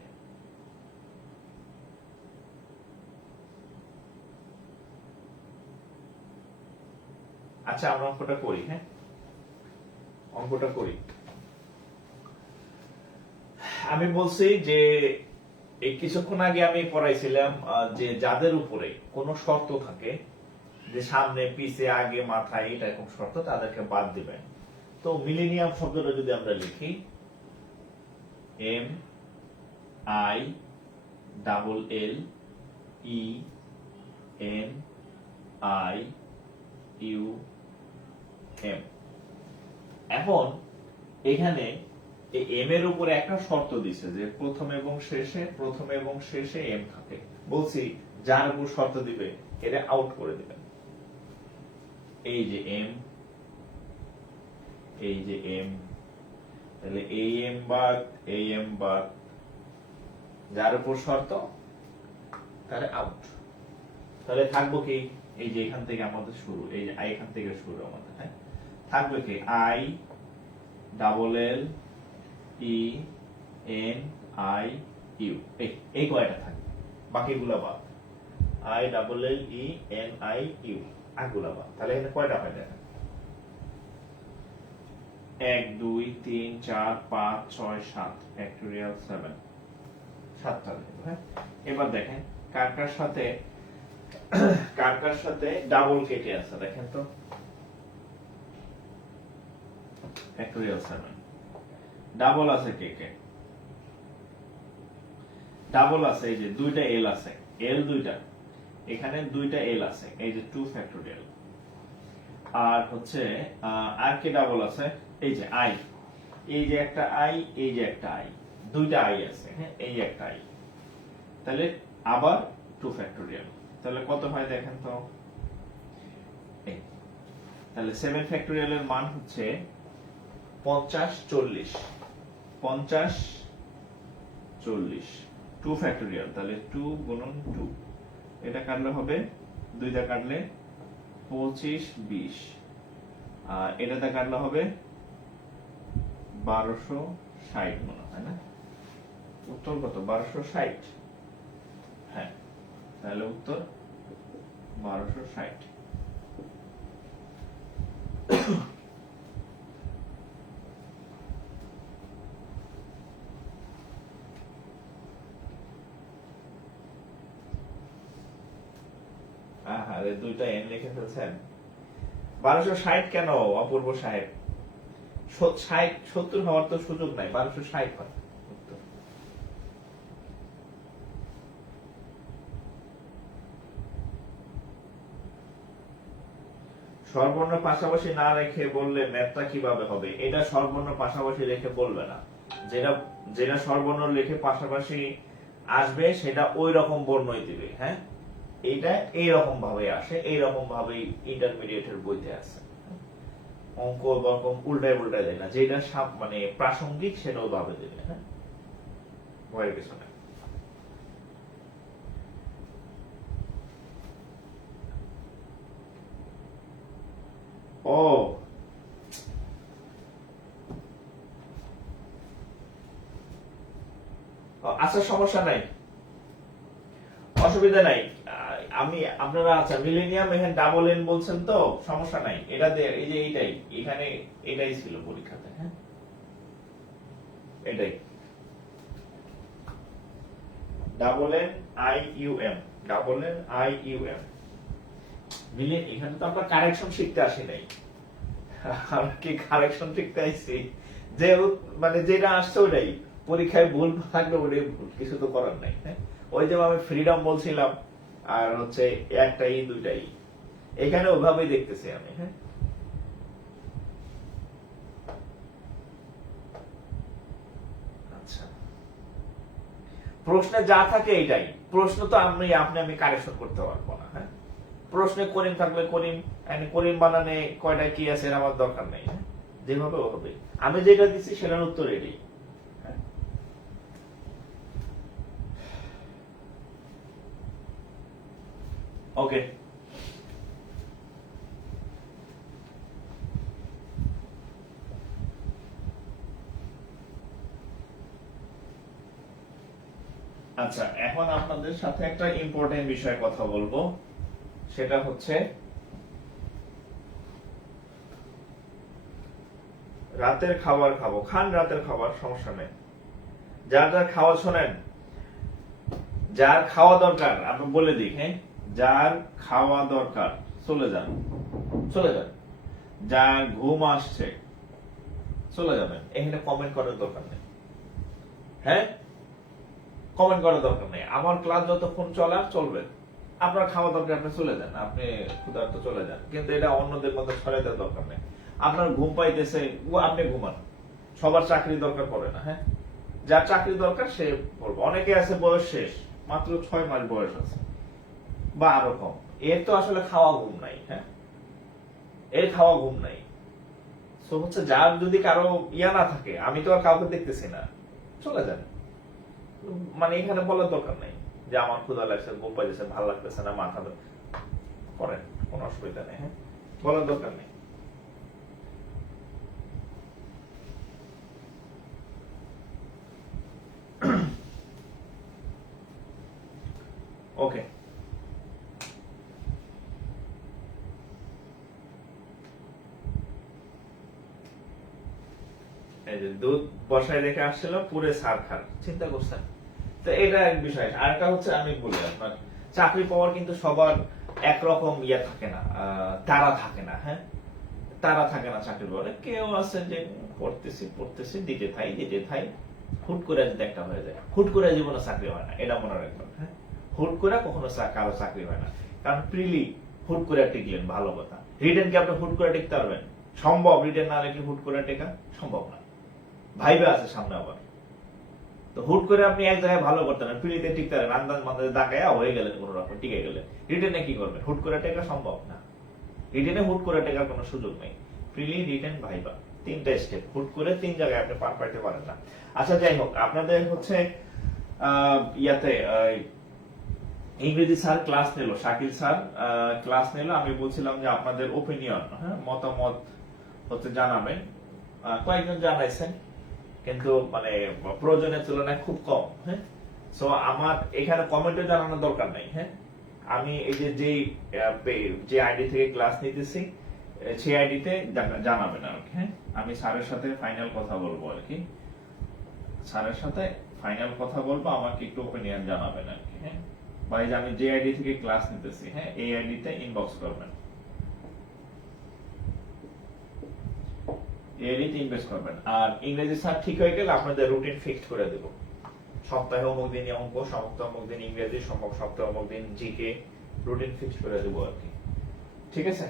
আচ্ছা, আমরা অঙ্কটা করি। হ্যাঁ, অঙ্কটা করি। আমি বলছি যে এই কিছুক্ষণ আগে আমি পড়াইছিলাম যে যাদের উপরে কোনো শর্ত থাকে, যে সামনে পিছে আগে মাথায় এটা এরকম শর্ত, তাদেরকে বাদ দিবেন। তো মিলেনিয়াম শব্দটা যদি আমরা লিখি, M I double L E N I U M. এখন এখানে এই এম এর উপরে একটা শর্ত দিছে যে প্রথম এবং শেষে এম থাকে। বলছি যার উপর শর্ত দিবে এটা আউট করে দিবেন। এই যে এম, তাহলে এই এম বাদ, যার উপর শর্ত তাহলে আউট। তাহলে থাকবো কি, এই যে এখান থেকে আমাদের শুরু, এই যে এখান থেকে শুরু আমাদের। হ্যাঁ, থাকবে কি I double L E N I U, এই কয়টা থাকবে, বাকিগুলো বাদ। I double L E N I U, আগগুলা বাদ। তাহলে এখানে কয়টা হয় দেখেন, 1 2 3 4 5 6 7, ফ্যাক্টোরিয়াল 7, 7টা। হ্যাঁ, এবার দেখেন কার কার সাথে কার কার সাথে ডাবল কেটে আছে দেখেন তো, ফ্যাক্টোরিয়াল 7 ডাবল আছে কে কে, ডাবল আছে এই যে দুইটা এল আছে, এল দুইটা, এখানে দুইটা এল আছে, এই যে 2 ফ্যাক্টোরিয়াল। আর হচ্ছে আর কি ডাবল আছে, এই যে আই, এই যে একটা আই, এই যে একটা আই, দুইটা আই আছে, হ্যাঁ এই একটা আই, তাহলে আবার 2 ফ্যাক্টোরিয়াল, তাহলে কত হয় দেখেন তো, তাহলে 7 ফ্যাক্টোরিয়ালের মান হচ্ছে 50 40, 50 40, 2 ফ্যাক্টোরিয়াল, তাহলে 2 গুণন 2, এটা কাটলে হবে, দুইটা কাটলে 25 20, আর এটাতে কাটলে হবে 1260 মনে হয় না, উত্তর কত 1260, হ্যাঁ তাহলে উত্তর 1260। আরে দুইটা এন লিখে ফেলছেন, 1260 কেন অপূর্ব সাহেব, 60 70 হওয়ার তো সুযোগ নাই, 1260 হয় উত্তর। স্বরবর্ণ পাশাপাশি না রেখে বললে ম্যাথটা কিভাবে হবে, এটা স্বরবর্ণ পাশাপাশি রেখে বলবে না, যেটা যেটা স্বরবর্ণ লেখে পাশাপাশি আসবে সেটা ওই রকম বর্ণই দিবে, হ্যাঁ এটা এইরকম ভাবে আসে, এইরকম ভাবেই ইন্টারমিডিয়েটের বইতে আছে, অঙ্ক এরকম উল্টায় উল্টায় দেয় না, যেটা মানে প্রাসঙ্গিক সেটা ওইভাবে দেবে, হ্যাঁ ভয়ের কিছু না। ও আচ্ছা সমস্যা নাই, অসুবিধা নাই, আমি আপনারা আচ্ছা মিলেনিয়াম এখানে ডাবল এন বলছেন তো সমস্যা নাই, এটা এই যে এইটাই এখানে এটাই ছিল পরীক্ষাতে, হ্যাঁ এটাই double N I U M, double N I U M মিলে, এখানে তো আমরা কারেকশন শিখতে আসি নাই, আমরা কি কারেকশন শিখতে আইছি, যে মানে যেটা আসছে ওটাই, পরীক্ষায় ভুল থাকবে ওটাই ভুল, কিছু তো করার নাই, হ্যাঁ ওই যে আমি ফ্রিডম বলছিলাম, আর হচ্ছে একটাই দুইটাই, এখানে ওভাবেই দেখতেছি আমি, হ্যাঁ আচ্ছা প্রশ্নে যা থাকে এটাই, প্রশ্ন তো আপনি কারেকশন করতে পারবো না, হ্যাঁ প্রশ্নে করিম থাকলে করিম, করিম বানানে কয়টা কি আছে আমার দরকার নেই, হ্যাঁ যেভাবে ওভাবে, আমি যেটা দিচ্ছি সেটার উত্তর এটাই, ওকে আচ্ছা এখন আপনাদের সাথে একটা ইম্পর্টেন্ট বিষয়ে কথা বলবো, সেটা হচ্ছে রাতের খাবার খাবো, খান রাতের খাবার সমস্যা নেই, যার যার খাওয়া শোনেন, যার খাওয়া দরকার আমি বলে দিই, হ্যাঁ যার খাওয়া দরকার চলে যান, চলে যান, যার ঘুম আসছে চলে যাবেন, এখানে কমেন্ট করার দরকার নেই, হ্যাঁ কমেন্ট করার দরকার নেই, আমার ক্লাস যতক্ষণ চলার চলবে, আপনার খাওয়া দরকার আপনি চলে যান, আপনি ক্ষুধার্ত চলে যান, কিন্তু এটা অন্যদের মধ্যে ছড়াই দেওয়ার দরকার নেই, আপনার ঘুম পাইতেছে আপনি ঘুমান, সবার চাকরি দরকার পড়ে না, হ্যাঁ যার চাকরি দরকার সে বলবো, অনেকে আছে বয়স শেষ মাত্র 6 মাস বয়স আছে বা আরো কম, এর তো আসলে খাওয়া ঘুম নাই, হ্যাঁ এর খাওয়া ঘুম নাই, তো হচ্ছে যার যদি কারো ইয়া না থাকে, আমি তো আর কাউকে দেখতেছি না, চলে যান, মানে এখানে বলার দরকার নাই যে আমার ক্ষুধা লাগছে, ঘুম পাইতেছে, ভালো লাগতেছে না, মাথা করেন, কোনো অসুবিধা নেই, হ্যাঁ বলার দরকার নেই। ওকে এই যে দুধ বসায় রেখে আসছিল পুরে সার খান, চিন্তা করছেন, তো এটা এক বিষয়। আরেকটা হচ্ছে আমি বলি আপনার চাকরি পাওয়ার কিন্তু সবার একরকম ইয়ে থাকে না, তারা থাকে না। হ্যাঁ, তারা থাকে না চাকরি করে। কেউ আছে যে পড়তেছি দিতে থাই, হুট করে যদি একটা হয়ে যায়, হুট করে জীবনে চাকরি হয় না, এটা মনে রাখবেন। হ্যাঁ, হুট করে কখনো কারো চাকরি হয় না। কারণ প্রিলি হুট করে টিকলেন, ভালো কথা। রিটেন কি আপনি হুট করে টিকতে পারবেন? সম্ভব? রিটেন না লিখলে হুট করে টেকা সম্ভব না। ভাইবে আছে সামনে আবার, তো হুট করে আপনি এক জায়গায় ভালো করতে না, প্রিলিতে টিকতে পারেন, আন্দাজ মান্দাজে দাগায়া হয়ে গেলেন, কোন রকম টিকে গেলেন। রিটেনে কি করবেন? হুট করে টেকা সম্ভব না। রিটেনে হুট করে টেকার কোনো সুযোগ নেই। প্রিলি, রিটেন, ভাইবা, তিনটা স্টেপ। হুট করে তিন জায়গায় আপনি পার পাইতে পারেন না। আচ্ছা, যাই হোক, আপনাদের হচ্ছে ইয়াতে ইংরেজি স্যার ক্লাস নিল, শাকিল স্যার ক্লাস নিল। আমি বলছিলাম যে আপনাদের ওপিনিয়ন, হ্যাঁ, মতামত হচ্ছে জানাবেন। কয়েকজন জানাইছেন, কিন্তু মানে প্রয়োজনের তুলনায় খুব কম। হ্যাঁ, সো আমার এখানে কমেন্টে জানানোর দরকার নাই। হ্যাঁ, আমি এই যে আইডি থেকে ক্লাস নিতেছি সেই আইডিতে জানাবেন আর কি। হ্যাঁ, আমি স্যারের সাথে ফাইনাল কথা বলবো আর কি, স্যারের সাথে ফাইনাল কথা বলবো, আমাকে একটু ওপিনিয়ন জানাবেন আর কি। হ্যাঁ, ভাই, আমি যে আইডি থেকে ক্লাস নিতেছি, হ্যাঁ, এই আইডিতে ইনবক্স করবেন, এই আইডিতে ইনবক্স করবেন। আর ইংরেজি স্যার ঠিক হয়ে গেলে আপনাদের রুটিন ফিক্সড করে দেব। সপ্তাহে অমুক দিন অঙ্ক, সপ্তাহে অমুক দিন ইংরেজি, সপ্তাহে অমুক দিন জিকে, রুটিন ফিক্সড করে দেব আর কি। ঠিক আছে,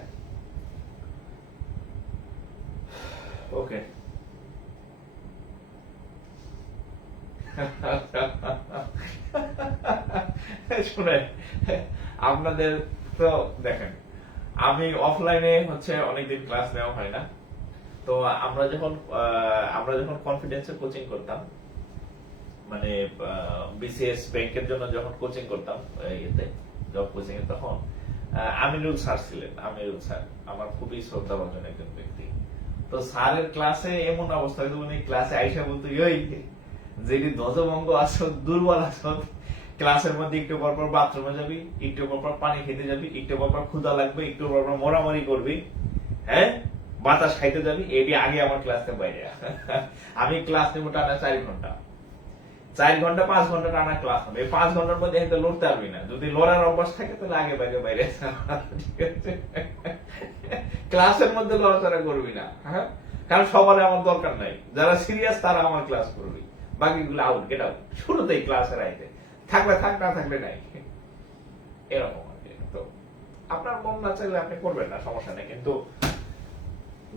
ওকে। শুনেন, আপনাদের তো দেখেন, আমি অফলাইনে হচ্ছে অনেকদিন ক্লাস নেওয়া হয় না। তো আমরা যখন কনফিডেন্সের কোচিং করতাম, মানে বিসিএস ব্যাংকের জন্য যখন কোচিং করতাম, ইয়েতে জব কোচিং এ, তখন আমিনুল স্যার ছিলেন। আমিনুল স্যার আমার খুবই শ্রদ্ধাভাজন একজন ব্যক্তি। তো স্যারের ক্লাসে এমন অবস্থা, উনি ক্লাসে আইসা বলতো, ওই যেটি ধ্বজভঙ্গ আছো, দুর্বল আছো, ক্লাসের মধ্যে একটু পর পর বাথরুমে যাবি, একটু পর পর পানি খেতে যাবি, একটু পর পর ক্ষুধা লাগবে, একটু পর পর মরামরি করবি, হ্যাঁ, বাতাস খাইতে যাবি, এটি আগে আমার ক্লাসে বাইরে। আমি ক্লাস নেবো টানা 4 ঘন্টা, 4 ঘন্টা 5 ঘন্টা টানা ক্লাস হবে। 5 ঘন্টার মধ্যে হয়তো লড়তে পারবি না। যদি লড়ার অভ্যাস থাকে তাহলে আগে বাইরে ঠিক আছে, ক্লাসের মধ্যে লড়াচড়া করবি না। হ্যাঁ, কারণ সবার আমার দরকার নাই, যারা সিরিয়াস তারা আমার ক্লাস করবি, বাকিগুলো আউট, গেট আউট। শুরুতেই ক্লাসের আইতে থাকলে থাক, না থাকলে নাই, এরকম আর কি। তো আপনার মন না চাইলে আপনি করবেন না, সমস্যা নেই, কিন্তু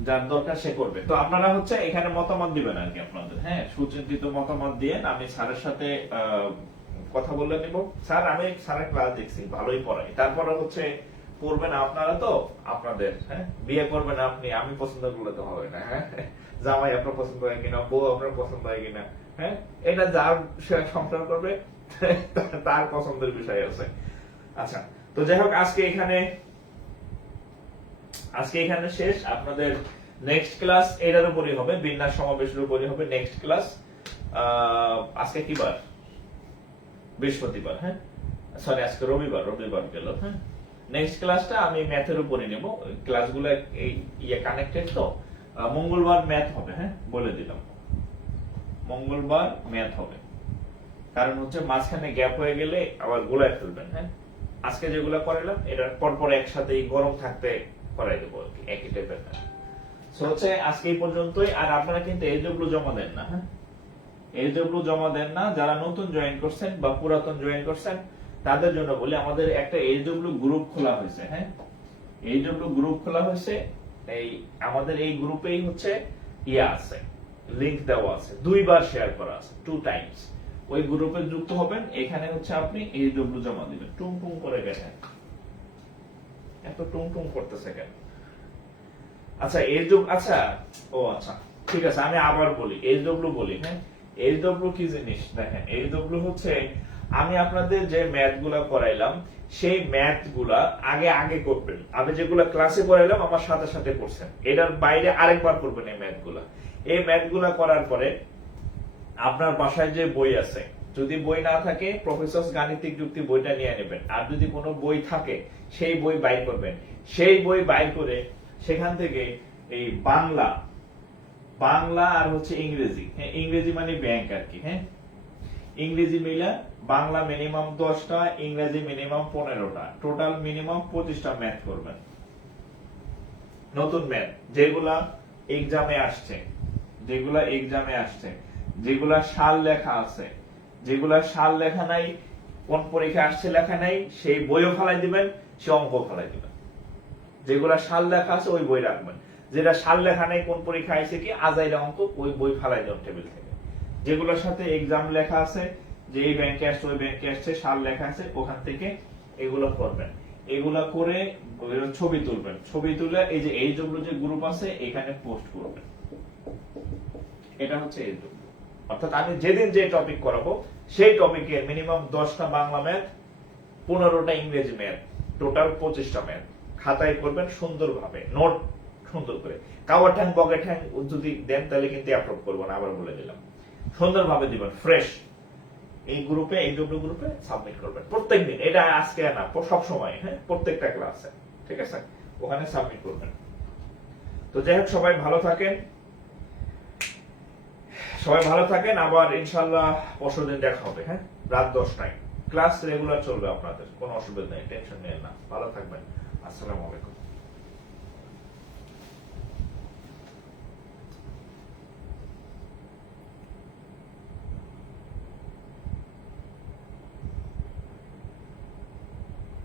যার দরকার সে করবে। তো আপনারা হচ্ছে এখানে মতামত দিবেন আর কি আপনাদের। হ্যাঁ, সুচিন্তিত মতামত দিয়ে আমি স্যারের সাথে কথা বলে নিব। স্যার, আমি স্যারের ক্লাস দেখছি, ভালোই পড়াই, তারপরে হচ্ছে পড়বেন আপনারা, তো আপনাদের, হ্যাঁ, বিয়ে করবেন আপনি, আমি পছন্দ করলে তো হবে না। হ্যাঁ, জামাই আপনার পছন্দ হয় কিনা, বউ আপনার পছন্দ হয় কিনা, হ্যাঁ, এটা যার সে সংসার করবে তার পছন্দের বিষয় আছে। আচ্ছা, তো যাই হোক, আজকে এখানে শেষ। আপনাদের নেক্সট ক্লাস এটার উপরই হবে, বিন্যাস সমাবেশের উপরই হবে নেক্সট ক্লাস। আজকে কি বার? বৃহস্পতিবার। হ্যাঁ, সরি, আজকে রবিবার গেল। হ্যাঁ, নেক্সট ক্লাসটা আমি ম্যাথের উপরে নেব। ক্লাসগুলো এই কানেক্টেড, তো মঙ্গলবার ম্যাথ হবে। হ্যাঁ, বলে দিলাম, মঙ্গলবার ম্যাথ হবে। কারণ হচ্ছে মাঝখানে গ্যাপ হয়ে গেলে আবার গোলায় ফেলবেন। হ্যাঁ, আজকে যেগুলো করাইলাম এটা পরপর একসাথেই গরম থাকতে করাই দেবো আর কি, একই টাইপের। সো হচ্ছে আজকে এই পর্যন্তই। আর আপনারা কিন্তু এলডব্লিউ জমা দেন না। হ্যাঁ, এলডব্লিউ জমা দেন না, যারা নতুন জয়েন করছেন বা পুরাতন জয়েন করছেন তাদের জন্য বলি, আমাদের একটা এলডব্লিউ গ্রুপ খোলা হয়েছে। হ্যাঁ, এলডব্লিউ গ্রুপ খোলা হয়েছে। আমাদের এই গ্রুপেই হচ্ছে আছে, লিংক দেওয়া আছে, 2 বার শেয়ার করা আছে, 2 টাইমস। ওই গ্রুপে যুক্ত হবেন। এখানে হচ্ছে আপনি এলডব্লিউ জমা দিবেন। টুং টুং করে গেছেন, এত টুং টুং করতেছে কেন? আচ্ছা, আচ্ছা, ও আচ্ছা, ঠিক আছে, আমি আবার বলি, এলডব্লিউ বলি। হ্যাঁ, এলডব্লিউ কি জিনিস দেখেন, এলডব্লিউ হচ্ছে আমি আপনাদের যে ম্যাথ গুলা করাইলাম সেই ম্যাথ গুলা আগে করবেন। আমি যেগুলা ক্লাসে করাইলাম আমার সাথে সাথে করছেন, এটার বাইরে আরেকবার করবেন এই ম্যাথ গুলা। এই ম্যাথ গুলা করার পরে আপনার বাসায় যে বই আছে, যদি বই না থাকে প্রফেসর গাণিতিক যুক্তি বইটা নিয়ে নেবেন। আর যদি কোনো বই থাকে সেই বই বাইর করবেন। সেই বই বাইর করে সেখান থেকে এই বাংলা আর হচ্ছে ইংরেজি, হ্যাঁ, ইংরেজি মানে ব্যাংক আর কি। হ্যাঁ, ইংরেজি মিলা বাংলা মিনিমাম 10টা, ইংরেজি মিনিমাম 15টা, টোটাল মিনিমাম 25টা ম্যাথ করবেন। নতুন ম্যাথ যেগুলা এক্সামে আসছে, যেগুলা সাল লেখা আছে, যেগুলা সাল লেখা নাই, কোন পরীক্ষা আসছে লেখা নাই, সেই বইও ফেলাই দিবেন, সে অঙ্ক ফেলাই দিবেন। যেগুলা সাল লেখা আছে ওই বই রাখবেন, যেটা সাল লেখা নাই, কোন পরীক্ষা আইছে কি আজাইরা অঙ্ক, ওই বই ফেলাই দেন টেবিল থেকে। যেগুলোর সাথে এক্সাম লেখা আছে, যে এই ব্যাংকে আসছে ওই ব্যাংকে আসছে, সাল লেখা আছে, ওখান থেকে এগুলো করবেন। এগুলা করে ছবি তুলবেন, ছবি তুলে এই যে এই যেগুলো যে গ্রুপ আছে এখানে পোস্ট করবেন। এটা হচ্ছে এই গ্রুপ। অর্থাৎ আমি যেদিন যে টপিক করাবো সেই টপিকে মিনিমাম 10টা বাংলা ম্যাথ, 15টা ইংরেজি ম্যাথ, টোটাল 25টা ম্যাথ খাতায় করবেন সুন্দরভাবে, নোট সুন্দর করে। কাওয়ার ঠ্যাং বগের ঠ্যাং যদি দেন তাহলে কিন্তু অ্যাপ্রুভ করবো না, আবার বলে দিলাম। সুন্দরভাবে দিবেন, ফ্রেশ এই গ্রুপে, এই গ্রুপে সাবমিট করবেন প্রত্যেকদিন। এটা আজকে না, সব সময়, হ্যাঁ, প্রত্যেকটা ক্লাসে, ঠিক আছে, ওখানে সাবমিট করবেন। তো যাই হোক, সবাই ভালো থাকেন, আবার ইনশাআল্লাহ পরশুদিন দেখা হবে, হ্যাঁ, রাত 10টায়। ক্লাস রেগুলার চলবে আপনাদের, কোনো অসুবিধা নেই, টেনশন নেন না। ভালো থাকবেন, আসসালামু আলাইকুম।